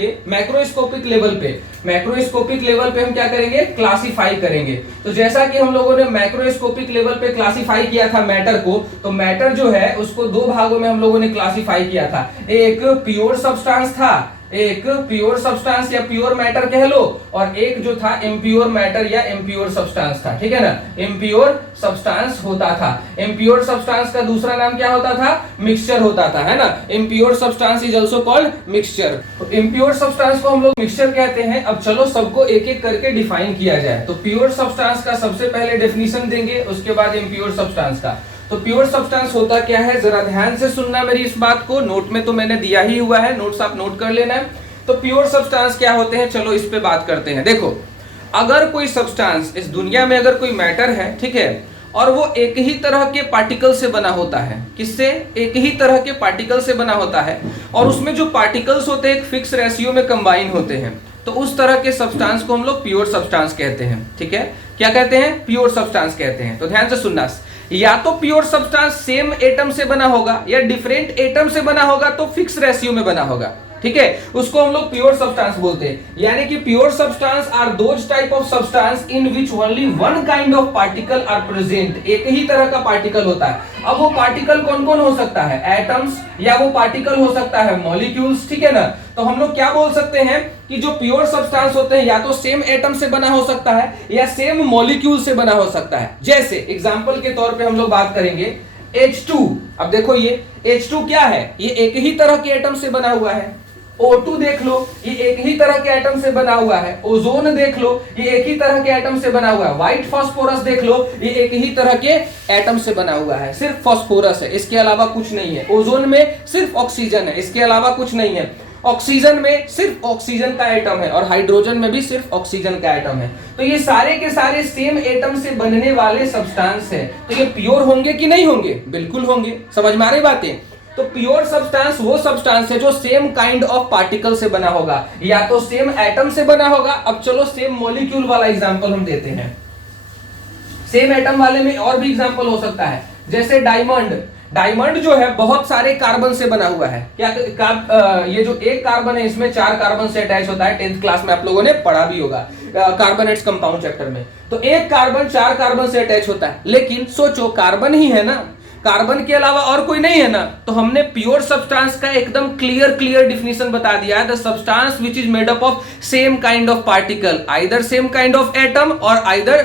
पे हम क्या करेंगे? क्लासिफाई करेंगे। तो जैसा कि हम लोगों ने मैक्रोस्कोपिक लेवल पे क्लासिफाई किया था मैटर को, तो मैटर जो है उसको दो भागों में हम लोगों ने क्लासिफाई किया था। एक प्योर सब्सटेंस था, एक प्योर सब्सटेंस या प्योर मैटर कह लो, और एक जो था इम्प्योर मैटर या इम्प्योर सब्सटेंस था। ठीक है ना, इम्प्योर सब्सटेंस होता था। इम्प्योर सब्सटेंस का दूसरा नाम क्या होता था? मिक्सचर होता था, है ना। Impure substance is also called mixture. तो इम्प्योर सब्सटेंस को हम लोग मिक्सचर कहते हैं। अब चलो सबको एक एक करके डिफाइन किया जाए। तो प्योर सब्सटेंस का सबसे पहले डेफिनेशन देंगे, उसके बाद इम्प्योर सब्सटेंस का। तो प्योर सब्सटेंस होता क्या है? जरा ध्यान से सुनना मेरी इस बात को, नोट में तो मैंने दिया ही हुआ है, नोट्स आप नोट कर लेना है। तो प्योर सब्सटेंस क्या होते हैं, चलो इस पे बात करते हैं। देखो, अगर कोई सब्सटेंस इस दुनिया में, अगर कोई मैटर है, ठीक है, और वो एक ही तरह के पार्टिकल से बना होता है। किससे? एक ही तरह के पार्टिकल से बना होता है, और उसमें जो पार्टिकल्स होते हैं एक फिक्स रेशियो में कंबाइन होते हैं, तो उस तरह के सब्सटेंस को हम लोग प्योर सब्सटेंस कहते हैं। ठीक है, क्या कहते हैं? प्योर सब्सटेंस कहते हैं। तो ध्यान से सुनना, या तो प्योर सब्सटेंस सेम एटम से बना होगा, या डिफरेंट एटम से बना होगा तो फिक्स रेशियो में बना होगा। ठीक है, उसको हम लोग प्योर सब्सटेंस बोलते हैं। यानी कि pure substance are those type of substance in which only one kind of particle are present. एक ही तरह का पार्टिकल होता है। अब वो पार्टिकल कौन कौन हो सकता है? एटम्स, या वो पार्टिकल हो सकता है मॉलिक्यूल्स। ठीक है ना, तो हम लोग क्या बोल सकते हैं कि जो प्योर सब्सटेंस होते हैं या तो सेम एटम से बना हो सकता है या सेम मॉलिक्यूल से बना हो सकता है। जैसे एग्जांपल के तौर पे हम लोग बात करेंगे H2। अब देखो ये H2 क्या है? ये एक ही तरह के एटम से बना हुआ है। O2 देख लो, ये एक ही तरह के एटम से बना हुआ है। ओजोन देख लो, ये एक ही तरह के एटम से बना हुआ है। व्हाइट फास्फोरस देख लो, ये एक ही तरह के एटम से बना हुआ है। सिर्फ फास्फोरस है, इसके अलावा कुछ नहीं है। ओजोन में सिर्फ ऑक्सीजन है, इसके अलावा कुछ नहीं है। ऑक्सीजन में सिर्फ ऑक्सीजन का एटम है, और हाइड्रोजन में भी सिर्फ ऑक्सीजन का एटम है। तो ये सारे के सारे सेम एटम से बनने वाले सब्सटेंस है। तो ये प्योर होंगे कि नहीं होंगे? बिल्कुल होंगे। समझ में आ रही बातें? तो प्योर सब्सटेंस वो सब्सटेंस है जो सेम काइंड ऑफ पार्टिकल से बना होगा, या तो सेम एटम से बना होगा। अब चलो सेम मॉलिक्यूल वाला एग्जांपल हम देते हैं। सेम एटम वाले में और भी एग्जांपल हो सकता है, जैसे डायमंड। डायमंड जो है बहुत सारे कार्बन से बना हुआ है। क्या ये जो एक कार्बन है इसमें 4 कार्बन से अटैच होता है। 10th क्लास में आप लोगों ने पढ़ा भी होगा कार्बोनेट्स कंपाउंड चैप्टर में। तो एक कार्बन 4 कार्बन से अटैच होता है, लेकिन सोचो कार्बन ही है ना, कार्बन के अलावा और कोई नहीं है ना, तो हमने प्योर सब्सटेंस का एकदम क्लियर डिफिनेशन बता दिया है, the substance which is made up of same kind of particle, either same kind of atom और either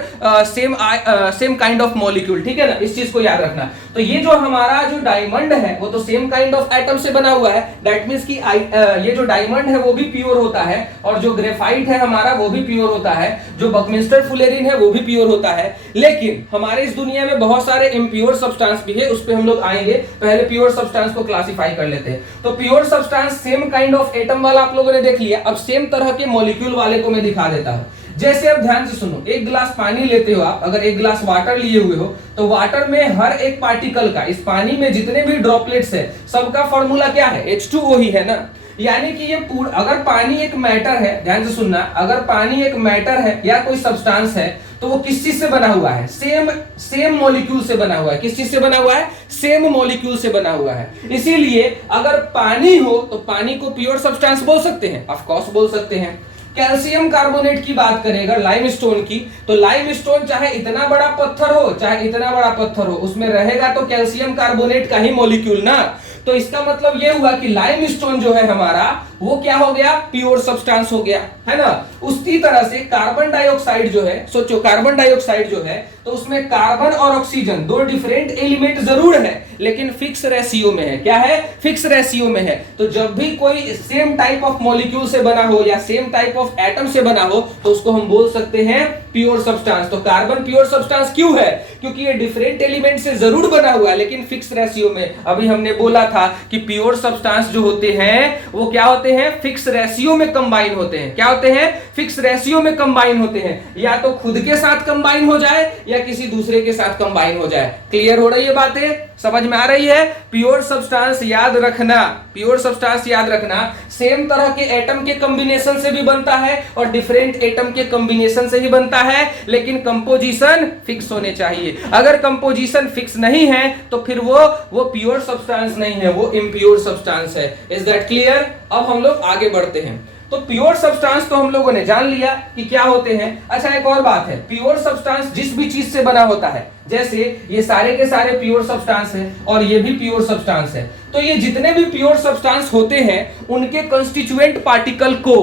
same kind of molecule. ठीक है ना, इस चीज को याद रखना। तो ये जो हमारा जो डायमंड है वो तो सेम काइंड ऑफ एटम से बना हुआ है, दैट मींस कि ये जो डायमंड है वो भी प्योर होता है, और जो ग्रेफाइट है हमारा वो भी प्योर होता है, जो बकमिस्टर फुलेरिन है वो भी प्योर होता है। लेकिन हमारे इस दुनिया में बहुत सारे इम्प्योर सब्सटेंस भी है, उस पे हम लोग आएंगे, पहले प्योर सब्सटेंस को क्लासिफाई कर लेते हैं। तो pure substance same kind of atom वाला आप लोगों ने देख लिया, अब सेम तरह के मॉलिक्यूल वाले को मैं दिखा देता हूं। जैसे अब ध्यान से सुनो, एक गिलास पानी लेते हो आप, अगर एक गिलास वाटर लिए हुए हो तो वाटर में हर एक पार्टिकल का, इस पानी में जितने भी ड्रॉपलेट्स है सबका फॉर्मूला क्या है, H2O ही है ना। यानी कि ये अगर पानी एक मैटर है, ध्यान से सुनना, अगर पानी एक मैटर है या कोई सब्सटेंस है तो वो किस चीज से बना हुआ है, सेम मॉलिक्यूल से बना हुआ है। किस चीज से बना हुआ है, सेम मॉलिक्यूल से बना हुआ है। इसीलिए अगर पानी हो तो पानी को प्योर सब्सटेंस बोल सकते हैं, ऑफ कोर्स बोल सकते हैं। कैल्शियम कार्बोनेट की बात करें अगर लाइमस्टोन की, तो लाइमस्टोन चाहे इतना बड़ा पत्थर हो, चाहे इतना बड़ा पत्थर हो, उसमें रहेगा तो कैल्शियम कार्बोनेट का ही मॉलिक्यूल ना। तो इसका मतलब यह हुआ कि लाइमस्टोन जो है हमारा वो क्या हो गया, प्योर सब्सटेंस हो गया, है ना। उसी तरह से कार्बन डाइऑक्साइड जो है, सोचो कार्बन डाइऑक्साइड जो है तो उसमें कार्बन और ऑक्सीजन दो डिफरेंट एलिमेंट जरूर है, लेकिन फिक्स रेशियो में है। क्या है, फिक्स रेशियो में है। तो जब भी कोई सेम टाइप ऑफ मॉलिक्यूल से बना हो या सेम टाइप ऑफ एटम से बना हो तो उसको हम बोल सकते हैं प्योर सब्सटेंस। तो कार्बन प्योर सब्सटेंस क्यों है, क्योंकि ये डिफरेंट एलिमेंट से जरूर बना हुआ है लेकिन फिक्स रेशियो में। अभी हमने बोला था कि प्योर सब्सटेंस जो होते हैं वो क्या होते हैं, फिक्स रेशियो में कंबाइन होते हैं। क्या होते हैं, फिक्स रेशियो में कंबाइन होते हैं, या तो खुद के साथ कंबाइन हो जाए या किसी दूसरे के साथ कंबाइन हो जाए। क्लियर हो रही है बातें, समझ में आ रही है। प्योर सब्सटेंस याद रखना, प्योर सब्सटेंस याद रखना, सेम तरह के एटम के कॉम्बिनेशन से भी बनता है और डिफरेंट एटम के कॉम्बिनेशन से ही बनता है, लेकिन कंपोजिशन फिक्स होने चाहिए। अगर कंपोजिशन फिक्स नहीं है तो फिर वो प्योर सब्सटेंस नहीं है, वो इम्प्योर सब्सटेंस है। Is that clear. अब हम लोग आगे बढ़ते हैं। तो प्योर सब्सटेंस तो हम लोगों ने जान लिया कि क्या होते हैं। अच्छा, एक और बात है, प्योर सब्सटेंस जिस भी चीज से बना होता है, जैसे ये सारे के सारे प्योर सब्सटेंस हैं और ये भी प्योर सब्सटेंस है, तो ये जितने भी प्योर सब्सटेंस होते हैं उनके कंस्टिट्यूएंट पार्टिकल को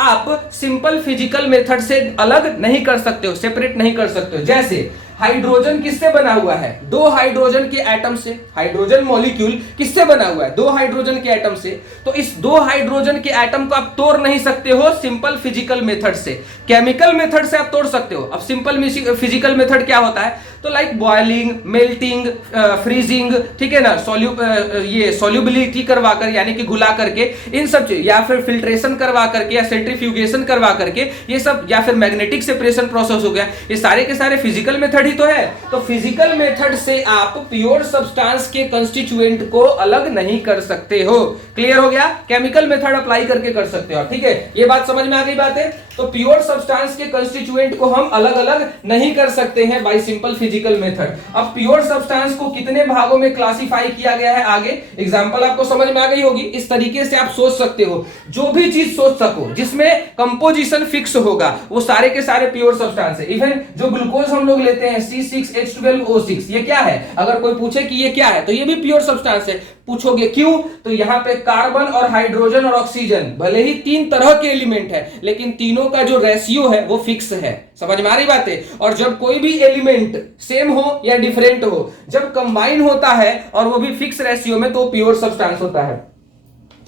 आप सिंपल फिजिकल मेथड से अलग नहीं कर सकते हो, सेपरेट नहीं कर सकते हो। जैसे हाइड्रोजन किससे बना हुआ है, दो हाइड्रोजन के एटम से। हाइड्रोजन मॉलिक्यूल किससे बना हुआ है, दो हाइड्रोजन के एटम से। तो इस दो हाइड्रोजन के एटम को आप तोड़ नहीं सकते हो सिंपल फिजिकल मेथड से, केमिकल मेथड से आप तोड़ सकते हो। अब सिंपल फिजिकल मेथड क्या होता है, तो लाइक बॉइलिंग, मेल्टिंग, फ्रीजिंग, ठीक है ना, ये सॉल्युबिलिटी करवाकर यानी कि घुला करके, इन सब चीज, या फिर फिल्ट्रेशन करवा करके या सेंट्रीफ्यूगेशन करवा करके, ये सब, या फिर मैग्नेटिक सेपरेशन प्रोसेस हो गया, ये सारे के सारे फिजिकल मेथड ही तो है। तो फिजिकल मेथड से आप प्योर सब्सटेंस के कंस्टिट्यूएंट को अलग नहीं कर सकते हो। क्लियर हो गया। केमिकल मेथड अप्लाई करके कर सकते हो, ठीक है। ये बात समझ में आ गई बात है। तो प्योर सब्सटेंस के कंस्टिट्यूएंट को हम अलग अलग नहीं कर सकते हैं बाय सिंपल फिजिकल मेथड। अब प्योर सब्सटेंस को कितने भागों में क्लासिफाई किया गया है, आगे एग्जांपल आपको समझ में आ गई होगी। इस तरीके से आप सोच सकते हो, जो भी चीज सोच सको जिसमें कंपोजिशन फिक्स होगा वो सारे के सारे प्योर सब्सटेंस है। इवन जो ग्लूकोज हम लोग लेते हैं C6H12O6, ये क्या है, अगर कोई पूछे कि ये क्या है तो ये भी प्योर सब्सटेंस है। पूछोगे क्यों, तो यहां पे कार्बन और हाइड्रोजन और ऑक्सीजन भले ही तीन तरह के एलिमेंट है लेकिन तीनों का जो रेशियो है वो फिक्स है। समझ में आ रही बात है। और जब कोई भी एलिमेंट सेम हो या डिफरेंट हो, जब कंबाइन होता है और वो भी फिक्स रेशियो में, तो प्योर सब्सटेंस होता है।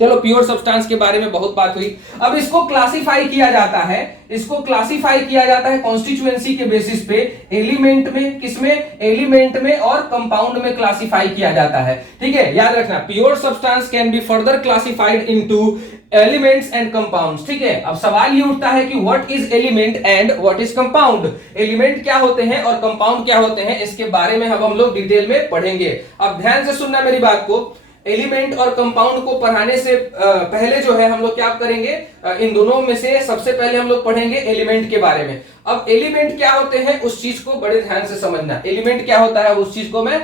चलो, प्योर सब्सटेंस के बारे में बहुत बात हुई। अब इसको क्लासिफाई किया जाता है, इसको क्लासिफाई किया जाता है कॉन्स्टिट्यूएंसी के बेसिस पे, एलिमेंट में, किसमें, एलिमेंट में और कंपाउंड में क्लासिफाई किया जाता है। ठीक है, याद रखना, pure substance can be further classified into elements and compounds. ठीक है, अब सवाल ये उठता है कि what is element and what is compound. Element क्या होते हैं और कंपाउंड क्या होते हैं, इसके बारे में हम लोग डिटेल में पढ़ेंगे। अब ध्यान से सुनना मेरी बात को। एलिमेंट और कंपाउंड को पढ़ाने से पहले जो है हम लोग क्या करेंगे, इन दोनों में से सबसे पहले हम लोग पढ़ेंगे एलिमेंट के बारे में। अब एलिमेंट क्या होते हैं उस चीज को बड़े ध्यान से समझना। एलिमेंट क्या होता है उस चीज को मैं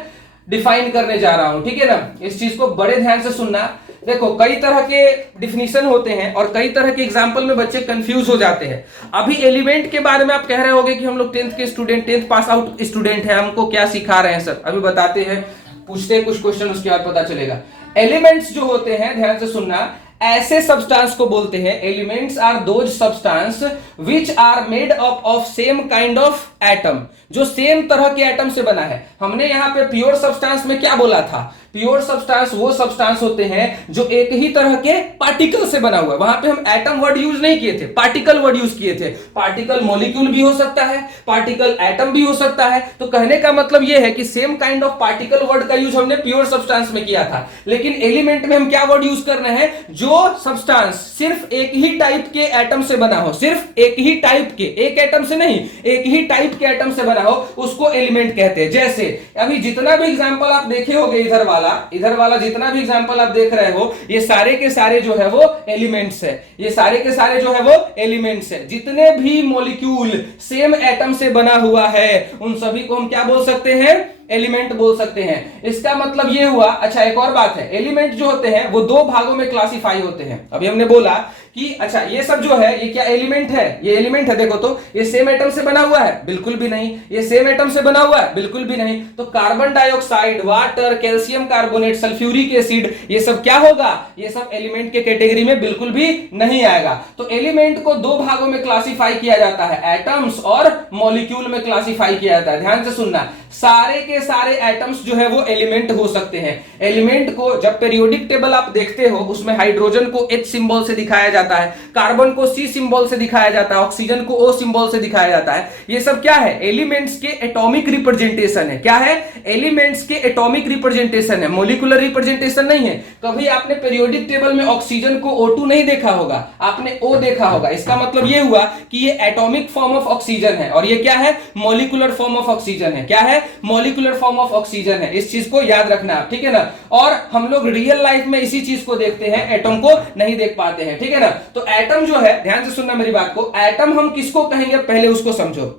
डिफाइन करने जा रहा हूं, ठीक है ना। इस चीज को बड़े ध्यान से सुनना। देखो, कई तरह के डिफिनीशन होते हैं और कई तरह के एग्जाम्पल में बच्चे कंफ्यूज हो जाते हैं। अभी एलिमेंट के बारे में आप कह रहे होगे कि हम लोग 10th के student, 10th pass out student है, हमको क्या सिखा रहे हैं सर, अभी बताते हैं। पूछते हैं कुछ क्वेश्चन, उसके बाद पता चलेगा। एलिमेंट्स जो होते हैं, ध्यान से सुनना, ऐसे सब्सटेंस को बोलते हैं, elements are those substance which are made up of same kind of atom, जो सेम तरह के एटम से बना है। हमने यहां पे प्योर सब्सटेंस में क्या बोला था? प्योर सब्सटेंस वो सब्सटेंस होते हैं जो एक ही तरह के पार्टिकल से बना हुआ है। वहां पे हम एटम वर्ड यूज नहीं किए थे, पार्टिकल वर्ड यूज किए थे। पार्टिकल मॉलिक्यूल भी हो सकता है, पार्टिकल एटम भी हो सकता है। तो कहने का मतलब यह है कि same kind of particle word का यूज हमने प्योर सब्सटेंस में किया था, लेकिन एलिमेंट में हम क्या वर्ड यूज कर रहे हैं? जो सब्सटेंस सिर्फ एक ही टाइप के एटम से बना हो, सिर्फ एक ही टाइप के, एक एटम से नहीं, एक ही टाइप के एटम से बना हो, उसको एलिमेंट कहते हैं। जैसे अभी जितना भी एग्जांपल आप देखे होंगे, इधर वाला जितना भी एग्जांपल आप देख रहे हो, ये सारे के सारे जो है वो एलिमेंट्स है। ये सारे के सारे जो है वो एलिमेंट्स है। जितने भी मॉलिक्यूल सेम एटम से बना हुआ है, उन सभी को हम क्या बोल सकते हैं? एलिमेंट बोल सकते हैं। इसका मतलब ये हुआ। अच्छा, एक और बात है, एलिमेंट जो होते हैं वो दो भागों में क्लासिफाई होते हैं। अभी हमने बोला कि अच्छा ये सब जो है ये क्या एलिमेंट है? ये एलिमेंट है। देखो तो ये सेम एटम से बना हुआ है? बिल्कुल भी नहीं। ये सेम एटम से बना हुआ है? बिल्कुल भी नहीं। तो carbon dioxide, water, calcium carbonate, sulphuric acid, ये सब क्या होगा? ये सब एलिमेंट के कैटेगरी में बिल्कुल भी नहीं आएगा। तो एलिमेंट को दो भागों में क्लासिफाई किया जाता है, एटम्स और मॉलिक्यूल में क्लासिफाई किया जाता है। ध्यान से सुनना, सारे के सारे एटम्स जो है वो एलिमेंट हो सकते हैं। एलिमेंट को जब पीरियोडिक टेबल आप देखते हो, उसमें हाइड्रोजन को H सिंबल से दिखाया जाता है, कार्बन को C सिंबल से दिखाया जाता है, ऑक्सीजन को O सिंबल से दिखाया जाता है। ये सब क्या है? एलिमेंट्स के एटॉमिक रिप्रेजेंटेशन है। क्या है? एलिमेंट्स के एटॉमिक रिप्रेजेंटेशन है, मॉलिक्यूलर रिप्रेजेंटेशन नहीं है। कभी आपने पीरियोडिक टेबल में ऑक्सीजन को O2 नहीं देखा होगा, आपने O देखा होगा। इसका मतलब ये हुआ कि ये एटॉमिक फॉर्म ऑफ ऑक्सीजन है, और ये क्या है? मॉलिक्यूलर फॉर्म ऑफ ऑक्सीजन है। क्या है? मॉलिक्यूलर फॉर्म ऑफ ऑक्सीजन है। इस चीज को याद रखना आप, ठीक है ना। और हम लोग रियल लाइफ में इसी चीज को देखते हैं, एटम को नहीं देख पाते हैं, ठीक है ना। तो एटम जो है, ध्यान से सुनना मेरी बात को, एटम हम किसको कहेंगे पहले उसको समझो।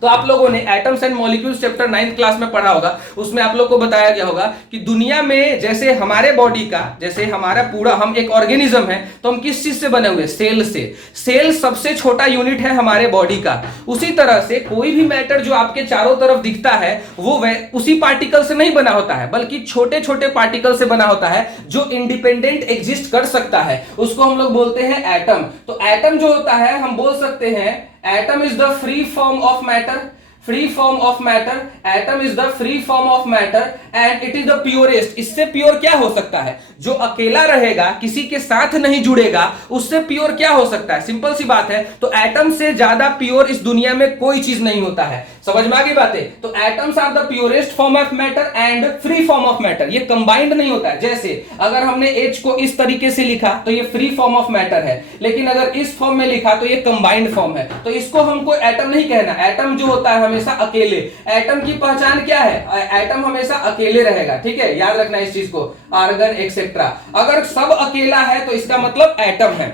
तो आप लोगों ने atoms and molecules chapter 9th class में पढ़ा होगा, उसमें आप लोग को बताया गया होगा कि दुनिया में जैसे हमारे बॉडी का, जैसे हमारा पूरा, हम एक ऑर्गेनिज्म है, तो हम किस चीज से बने हुए? सेल से। सेल सबसे छोटा यूनिट है हमारे बॉडी का। उसी तरह से कोई भी मैटर जो आपके चारों तरफ दिखता है वो उसी पार्टिकल से नहीं बना होता है, बल्कि छोटे छोटे पार्टिकल से बना होता है, जो इंडिपेंडेंट एग्जिस्ट कर सकता है, उसको हम लोग बोलते हैं एटम। तो एटम जो होता है, हम बोल सकते हैं atom is the free form of matter, free form of matter, atom is the free form of matter and it is the purest। इससे प्योर क्या हो सकता है? जो अकेला रहेगा, किसी के साथ नहीं जुड़ेगा, उससे प्योर क्या हो सकता है? सिंपल सी बात है। तो एटम से ज्यादा प्योर इस दुनिया में कोई चीज नहीं होता है। समझ में आ गई बातें? तो atoms are the purest form of matter and free form of matter. ये कंबाइंड नहीं होता है। जैसे अगर हमने H को इस तरीके से लिखा तो ये फ्री फॉर्म ऑफ मैटर है, लेकिन अगर इस फॉर्म में लिखा तो ये कंबाइंड फॉर्म है। तो इसको हमको एटम नहीं कहना। एटम जो होता है हमेशा अकेले। एटम की पहचान क्या है? एटम हमेशा अकेले रहेगा, ठीक है, याद रखना इस चीज को। आर्गन एक्सेट्रा, अगर सब अकेला है तो इसका मतलब एटम है।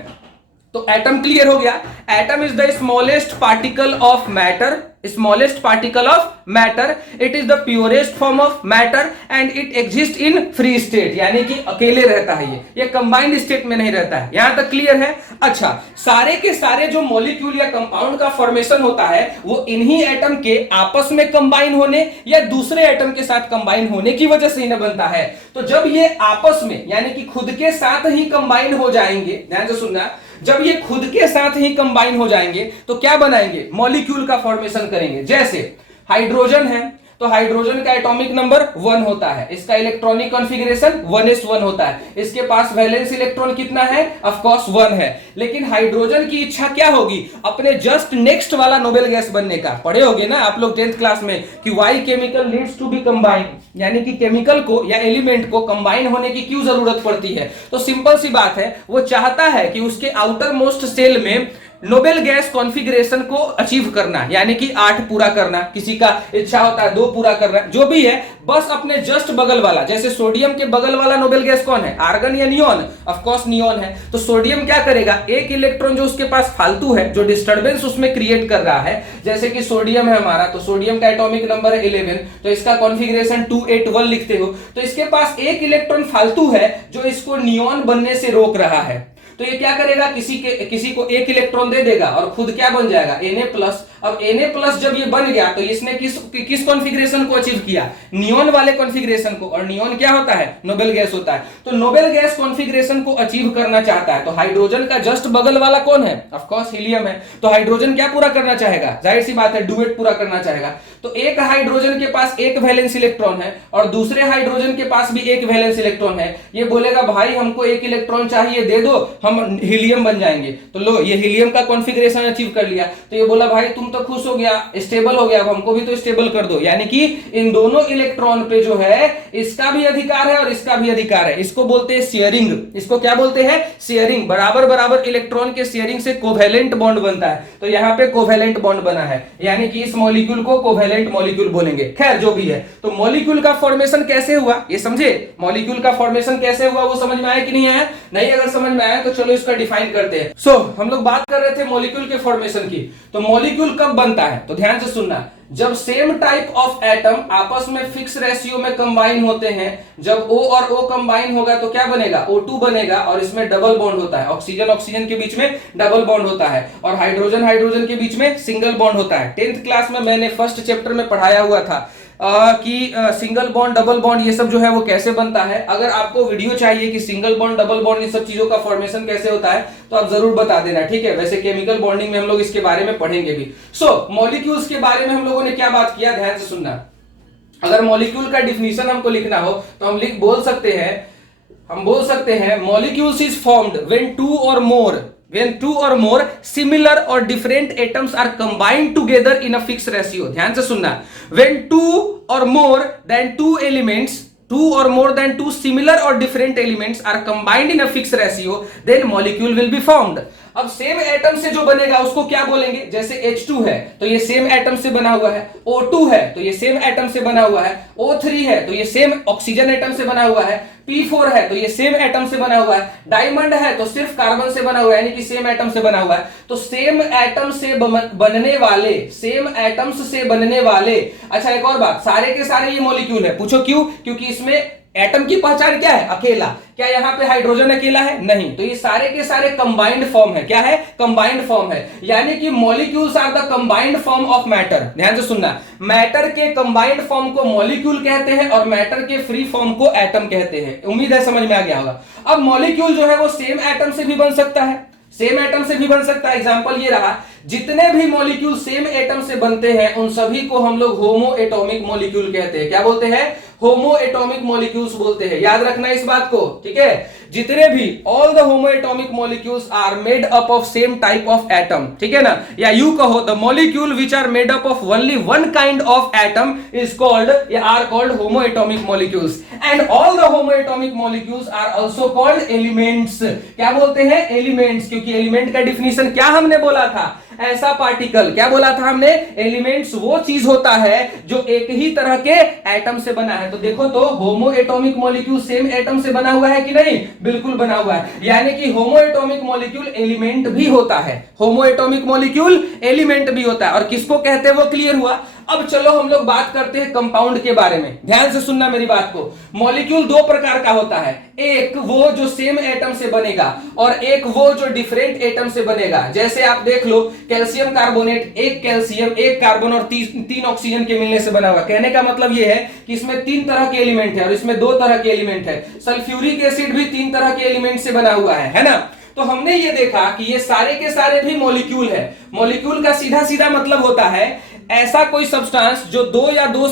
तो एटम क्लियर हो गया। Atom is the smallest particle of matter, smallest particle of matter, it is the purest form of matter and it exists in free state, यानी कि अकेले रहता है। ये कंबाइंड स्टेट में नहीं रहता है। यहां तक क्लियर है? अच्छा, सारे के सारे जो मॉलिक्यूल या कंपाउंड का फॉर्मेशन होता है वो इन्हीं एटम के आपस में कंबाइन होने या दूसरे एटम के साथ कंबाइन होने की वजह से ही न बनता है। तो जब ये आपस में यानी कि खुद के साथ ही कंबाइन हो जाएंगे, ध्यान से सुनना, जब ये खुद के साथ ही कंबाइन हो जाएंगे तो क्या बनाएंगे? मॉलिक्यूल का फॉर्मेशन करेंगे। जैसे हाइड्रोजन है तो हाइड्रोजन का एटॉमिक नंबर 1 होता है, इसका इलेक्ट्रॉनिक कॉन्फ़िगरेशन 1s1 होता है, इसके पास वैलेंस इलेक्ट्रॉन कितना है? ऑफ कोर्स 1 है। लेकिन हाइड्रोजन की इच्छा क्या होगी? अपने जस्ट नेक्स्ट वाला नोबेल गैस बनने का। पढ़े होगे ना आप लोग 10th क्लास में कि why chemical needs to be combined, यानी कि केमिकल को या एलिमेंट को कंबाइन होने की क्यों जरूरत पड़ती है? तो सिंपल सी बात है, वो चाहता है कि उसके आउटर मोस्ट सेल में नोबेल गैस कॉन्फ़िगरेशन को अचीव करना, यानी कि 8 पूरा करना, किसी का इच्छा होता है 2 पूरा करना, जो भी है, बस अपने जस्ट बगल वाला। जैसे सोडियम के बगल वाला नोबेल गैस कौन है? आर्गन या नियॉन? ऑफ कोर्स नियॉन है। तो सोडियम क्या करेगा? एक इलेक्ट्रॉन जो उसके पास फालतू है, जो डिस्टर्बेंस उसमें क्रिएट कर रहा है, जैसे कि सोडियम है हमारा, तो सोडियम का एटॉमिक नंबर है 11, तो इसका कॉन्फ़िगरेशन 281 लिखते हो, तो इसके पास एक इलेक्ट्रॉन फालतू है जो इसको नियॉन बनने से रोक रहा है। तो ये क्या करेगा? किसी को एक इलेक्ट्रॉन दे देगा और खुद क्या बन जाएगा? Na+ अब Na+ जब ये बन गया तो इसने किस कॉन्फ़िगरेशन को अचीव किया, नियॉन वाले कॉन्फ़िगरेशन को, और नियॉन क्या होता है, नोबेल गैस होता है। तो नोबेल गैस कॉन्फ़िगरेशन को अचीव करना चाहता है, तो हाइड्रोजन का जस्ट बगल वाला कौन है, ऑफ कोर्स हीलियम है। तो हाइड्रोजन क्या पूरा करना चाहेगा, जाहिर सी बात है डुएट पूरा करना चाहेगा। तो एक हाइड्रोजन के पास एक वैलेंस इलेक्ट्रॉन है और दूसरे हाइड्रोजन के पास भी एक वैलेंस इलेक्ट्रॉन है। ये बोलेगा भाई हमको एक इलेक्ट्रॉन चाहिए, दे दो, हम हीलियम बन जाएंगे। तो लो ये हीलियम का कॉन्फ़िगरेशन अचीव कर लिया। तो ये बोला भाई तुम तो खुश हो गया, स्टेबल हो गया, अब हमको भी तो स्टेबल कर दो। यानी कि इन दोनों इलेक्ट्रॉन पे जो है इसका भी अधिकार है और इसका भी अधिकार है। इसको बोलते हैं शेयरिंग। इसको क्या बोलते हैं, शेयरिंग। बराबर बराबर इलेक्ट्रॉन के शेयरिंग से कोवेलेंट बॉन्ड बनता है। तो यहां पे कोवेलेंट बॉन्ड बना है, यानी कि इस मॉलिक्यूल को कोवेलेंट मॉलिक्यूल बोलेंगे। खैर जो भी है, तो मॉलिक्यूल का फॉर्मेशन कैसे हुआ ये समझे, मॉलिक्यूल का फॉर्मेशन कैसे हुआ वो समझ में आया कि नहीं आया? नहीं, अगर समझ में आया तो चलो इसका डिफाइन करते हैं। सो हम लोग बात कर रहे थे मॉलिक्यूल के फॉर्मेशन की। तो मॉलिक्यूल कब बनता है, तो ध्यान से सुनना, जब सेम टाइप ऑफ एटम आपस में फिक्स रेशियो में कंबाइन होते हैं। जब O और O कंबाइन होगा तो क्या बनेगा, O2 बनेगा, और इसमें डबल बॉन्ड होता है। ऑक्सीजन ऑक्सीजन के बीच में डबल बॉन्ड होता है और हाइड्रोजन हाइड्रोजन के बीच में सिंगल बॉन्ड होता है। 10th क्लास में मैंने फर्स्ट चैप्टर में पढ़ाया हुआ था कि सिंगल बॉन्ड डबल बॉन्ड ये सब जो है वो कैसे बनता है। अगर आपको वीडियो चाहिए कि single bond double bond in सब चीजों का फॉर्मेशन कैसे होता है तो आप जरूर बता देना, ठीक है। वैसे केमिकल बॉन्डिंग में हम लोग इसके बारे में पढ़ेंगे भी। सो मॉलिक्यूल्स के बारे में हम लोगों ने क्या बात किया, ध्यान से सुनना। अगर मॉलिक्यूल का डिफिनीशन हमको लिखना हो तो हम बोल सकते हैं molecules is formed when two or more similar or different atoms are combined together in a fixed ratio। ध्यान से सुनना, when two or more than two similar or different elements are combined in a fixed ratio, then molecule will be formed। अब same atom से जो बनेगा उसको क्या बोलेंगे, जैसे H2 है तो ये सेम एटम से बना हुआ है, O2 है तो ये सेम एटम से बना हुआ है, O3 है तो ये सेम ऑक्सीजन एटम से बना हुआ है, P4 है तो ये सेम एटम से बना हुआ है, डायमंड है तो सिर्फ कार्बन से बना हुआ है, यानी कि सेम एटम से बना हुआ है। तो सेम एटम से बनने वाले, अच्छा एक और बात, सारे के सारे ये मॉलिक्यूल है। पूछो क्यों, क्योंकि इसमें एटम की पहचान क्या है, अकेला। क्या यहाँ पे हाइड्रोजन अकेला है, नहीं। तो ये सारे के सारे कंबाइंड फॉर्म है। क्या है, कंबाइंड फॉर्म है, यानी कि molecules are the combined form of matter. ध्यान से सुनना, मैटर के कंबाइंड फॉर्म को मॉलिक्यूल कहते हैं और मैटर के फ्री फॉर्म को एटम कहते हैं। उम्मीद है समझ में आ गया होगा। अब मॉलिक्यूल जो है वो सेम एटम से भी बन सकता है, सेम एटम से भी बन सकता है। एग्जांपल ये रहा, जितने भी मॉलिक्यूल सेम एटम से बनते हैं उन सभी को हम लोग होमो एटॉमिक मॉलिक्यूल कहते हैं। क्या बोलते हैं, होमो एटॉमिक मॉलिक्यूल्स बोलते हैं। याद रखना इस बात को, ठीक है। जितने भी all the homoatomic molecules are made up of same type of atom, ठीक है ना। या यू कहो the molecule which are made up of only one kind of atom is called या are called homoatomic molecules, and all the homoatomic molecules are also called elements. क्या बोलते हैं, एलिमेंट्स, क्योंकि एलिमेंट का definition क्या हमने बोला था, ऐसा पार्टिकल। क्या बोला था हमने, एलिमेंट्स वो चीज होता है जो एक ही तरह के एटम से बना है। तो देखो तो होमो एटॉमिक मॉलिक्यूल सेम एटम से बना हुआ है कि नहीं, बिल्कुल बना हुआ है। यानी कि होमो एटॉमिक मॉलिक्यूल एलिमेंट भी होता है, होमो एटॉमिक मॉलिक्यूल एलिमेंट भी होता है। और किसको कहते हैं वो क्लियर हुआ। अब चलो हम लोग बात करते हैं कंपाउंड के बारे में। ध्यान से सुनना मेरी बात को। मॉलिक्यूल दो प्रकार का होता है, एक वो जो सेम एटम से बनेगा और एक वो जो डिफरेंट एटम से बनेगा। जैसे आप देख लो कैल्शियम कार्बोनेट, एक कैल्शियम एक कार्बन और तीन ऑक्सीजन के मिलने से बना हुआ। कहने का मतलब ये है कि इसमें 3 तरह के एलिमेंट है और इसमें 2 तरह के एलिमेंट है। सल्फ्यूरिक एसिड भी 3 तरह के एलिमेंट से बना हुआ है ना। तो हमने ये देखा कि ये सारे के सारे भी मॉलिक्यूल है। मॉलिक्यूल का सीधा सीधा मतलब होता है ऐसा कोई सब्सटेंस जो 2 या 2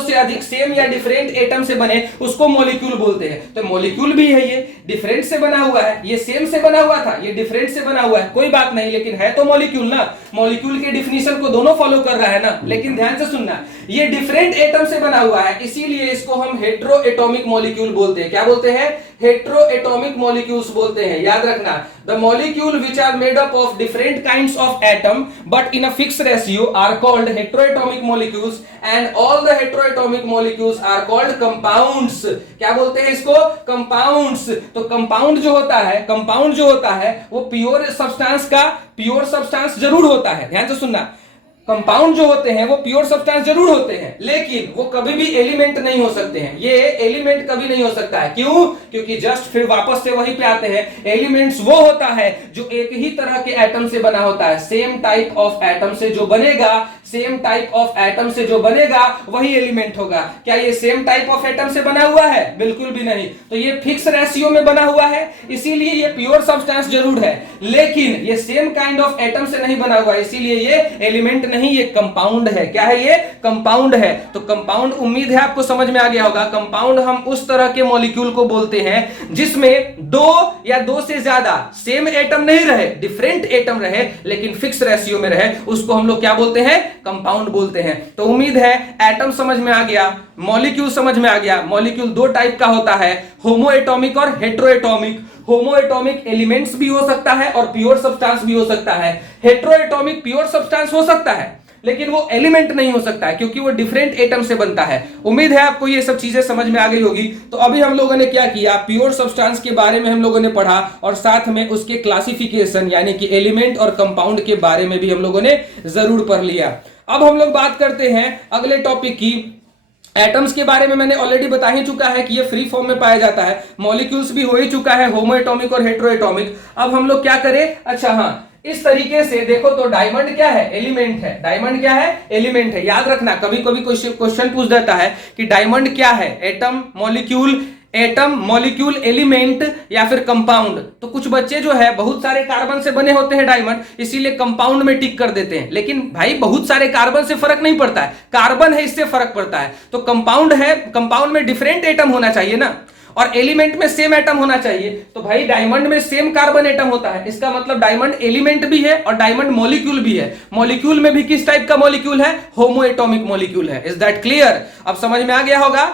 से अधिक सेम या डिफरेंट एटम से बने, उसको मॉलिक्यूल बोलते हैं। तो मॉलिक्यूल भी है, ये डिफरेंट से बना हुआ है, ये सेम से बना हुआ था, ये डिफरेंट से बना हुआ है, कोई बात नहीं, लेकिन है तो मॉलिक्यूल ना। मॉलिक्यूल के डिफिनीशन को दोनों फॉलो कर रहा है ना। लेकिन ध्यान से सुनना, ये डिफरेंट एटम से बना हुआ है, इसीलिए इसको हम हेट्रो एटॉमिक मॉलिक्यूल बोलते हैं। क्या बोलते हैं, हेट्रो एटॉमिक मॉलिक्यूल्स बोलते हैं। याद रखना, the molecule which are made up of different kinds of atom but in a fixed ratio are called heteroatomic molecules and all the heteroatomic molecules are called compounds. क्या बोलते हैं इसको, compounds. तो compound जो होता है वो प्योर सब्सटेंस जरूर होता है। ध्यान से सुनना, कंपाउंड जो होते हैं वो प्योर सब्सटेंस जरूर होते हैं, लेकिन वो कभी भी एलिमेंट नहीं हो सकते हैं। ये एलिमेंट कभी नहीं हो सकता है। क्यों? क्योंकि जस्ट फिर वापस से वही पे आते हैं, एलिमेंट्स वो होता है जो एक ही तरह के एटम से बना होता है। सेम टाइप ऑफ एटम से जो बनेगा, सेम टाइप ऑफ एटम से जो बनेगा वही एलिमेंट होगा। क्या ये सेम टाइप ऑफ एटम से बना हुआ है? बिल्कुल भी नहीं। तो ये फिक्स रेशियो में बना हुआ है, इसीलिए ये प्योर सब्सटेंस जरूर है, लेकिन ये सेम काइंड ऑफ एटम से नहीं बना हुआ, इसीलिए ये एलिमेंट नहीं, ये कंपाउंड है। क्या है ये? कंपाउंड है। तो कंपाउंड, उम्मीद है आपको समझ में आ गया होगा। कंपाउंड हम उस तरह के मॉलिक्यूल को बोलते हैं जिसमें दो या दो से ज्यादा सेम एटम नहीं रहे, डिफरेंट एटम रहे, लेकिन फिक्स रेशियो में रहे, उसको हम लोग क्या बोलते हैं? कंपाउंड बोलते हैं। तो उम्मीद है एटम समझ में आ गया, मॉलिक्यूल समझ में आ गया। मॉलिक्यूल दो टाइप का होता है, होमो एटॉमिक और हेट्रोएटॉमिक। होमो एटॉमिक एलिमेंट्स भी हो सकता है और प्योर सब्सटेंस भी हो सकता है। हेट्रोएटॉमिक प्योर सब्सटेंस हो सकता है, लेकिन वो एलिमेंट नहीं हो सकता है, क्योंकि वो डिफरेंट एटम से बनता है। उम्मीद है आपको ये सब चीजें समझ में आ गई होगी। तो अभी हम लोगों ने क्या किया, प्योर सब्सटेंस के बारे में हम लोगों ने पढ़ा, और साथ में उसके क्लासिफिकेशन यानी कि एलिमेंट और कंपाउंड के बारे में भी हम लोगों ने जरूर पढ़ लिया। अब हम लोग बात करते हैं अगले टॉपिक की। एटम्स के बारे में मैंने ऑलरेडी बता ही चुका है कि ये फ्री फॉर्म में पाया जाता है। मॉलिक्यूल्स भी हो ही चुका है, होमो एटॉमिक और हेट्रोएटॉमिक। अब हम लोग क्या करें, अच्छा हाँ, इस तरीके से देखो तो डायमंड क्या है? एलिमेंट है। डायमंड क्या है? एलिमेंट है। याद रखना, कभी कभी क्वेश्चन पूछ देता है कि डायमंड क्या है, atom, molecule, atom, molecule, element या फिर कंपाउंड। तो कुछ बच्चे जो है बहुत सारे कार्बन से बने होते हैं डायमंड, इसीलिए कंपाउंड में टिक कर देते हैं। लेकिन भाई बहुत सारे कार्बन से फर्क नहीं पड़ता है, कार्बन है इससे फर्क पड़ता है। तो कंपाउंड है, कंपाउंड में डिफरेंट एटम होना चाहिए ना, और एलिमेंट में सेम एटम होना चाहिए। तो भाई डायमंड में सेम कार्बन एटम होता है, इसका मतलब डायमंड एलिमेंट भी है और डायमंड मॉलिक्यूल भी है। मॉलिक्यूल में भी किस टाइप का मॉलिक्यूल है? होमो एटॉमिक मॉलिक्यूल है। Is that clear? अब समझ में आ गया होगा,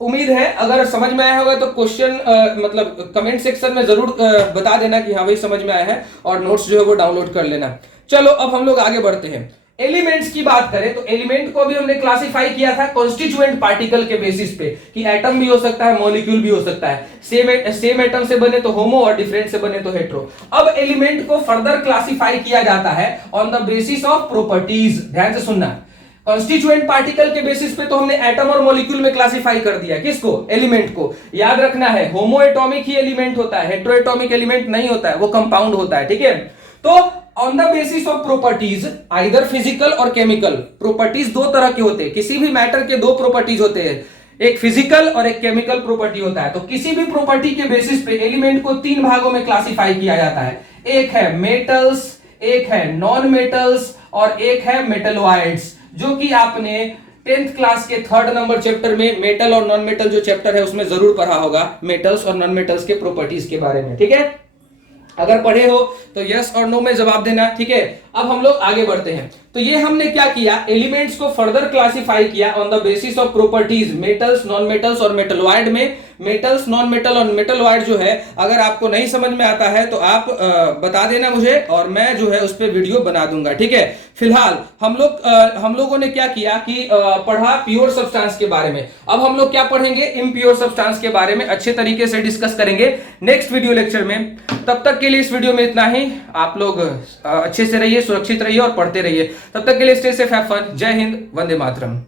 उम्मीद है। अगर समझ में आया होगा तो क्वेश्चन मतलब कमेंट सेक्शन में जरूर बता देना कि हाँ भाई समझ में आया है, और नोट्स जो है वो डाउनलोड कर लेना। चलो अब हम लोग आगे बढ़ते हैं। एलिमेंट्स की बात करें तो एलिमेंट को भी हमने क्लासिफाई किया था कॉन्स्टिट्यूएंट पार्टिकल के बेसिस पे, कि एटम भी हो सकता है, मॉलिक्यूल भी हो सकता है। सेम एटम से बने तो होमो और डिफरेंट से बने तो हेट्रो। अब एलिमेंट को फर्दर क्लासिफाई किया जाता है on the basis of properties. ध्यान से सुनना, कॉन्स्टिट्यूएंट पार्टिकल के बेसिस पे तो हमने एटम और मॉलिक्यूल में क्लासिफाई कर दिया। किसको? एलिमेंट को। याद रखना है, होमो एटॉमिक ही एलिमेंट होता है, हेट्रोएटॉमिक एलिमेंट नहीं होता है, वो कंपाउंड होता है। ठीक है, तो on the basis of properties, either physical और केमिकल। प्रॉपर्टीज दो तरह के होते हैं, किसी भी मैटर के दो प्रॉपर्टीज होते हैं, एक फिजिकल और एक केमिकल प्रॉपर्टी होता है। तो किसी भी प्रॉपर्टी के बेसिस पे एलिमेंट को तीन भागों में क्लासिफाई किया जाता है। एक है मेटल्स, एक है नॉन मेटल्स, और एक है मेटलॉइड्स, जो कि आपने 10th क्लास के 3rd नंबर चैप्टर में मेटल और नॉन मेटल जो चैप्टर है उसमें जरूर पढ़ा होगा, मेटल्स और नॉन मेटल्स के प्रॉपर्टीज के बारे में। ठीक है, अगर पढ़े हो तो यस और नो में जवाब देना। ठीक है, अब हम लोग आगे बढ़ते हैं। तो ये हमने क्या किया, एलिमेंट्स को फर्दर क्लासिफाई किया on the basis of properties, metals, non metals और मेटलॉइड में। मेटल्स, नॉन मेटल और मेटलॉइड जो है, अगर आपको नहीं समझ में आता है तो आप बता देना मुझे, और मैं जो है उस पर वीडियो बना दूंगा। ठीक है, फिलहाल हम लोगों ने क्या किया कि पढ़ा प्योर सब्सटेंस के बारे में। अब हम लोग क्या पढ़ेंगे, इम्प्योर सब्सटेंस के बारे में अच्छे तरीके से डिस्कस करेंगे नेक्स्ट वीडियो लेक्चर में। तब तक के लिए इस वीडियो में इतना ही। आप लोग अच्छे से रहिए, सुरक्षित रहिए और पढ़ते रहिए। तब तक के लिए स्टे सेफ, हैव फन। जय हिंद, वंदे मातरम।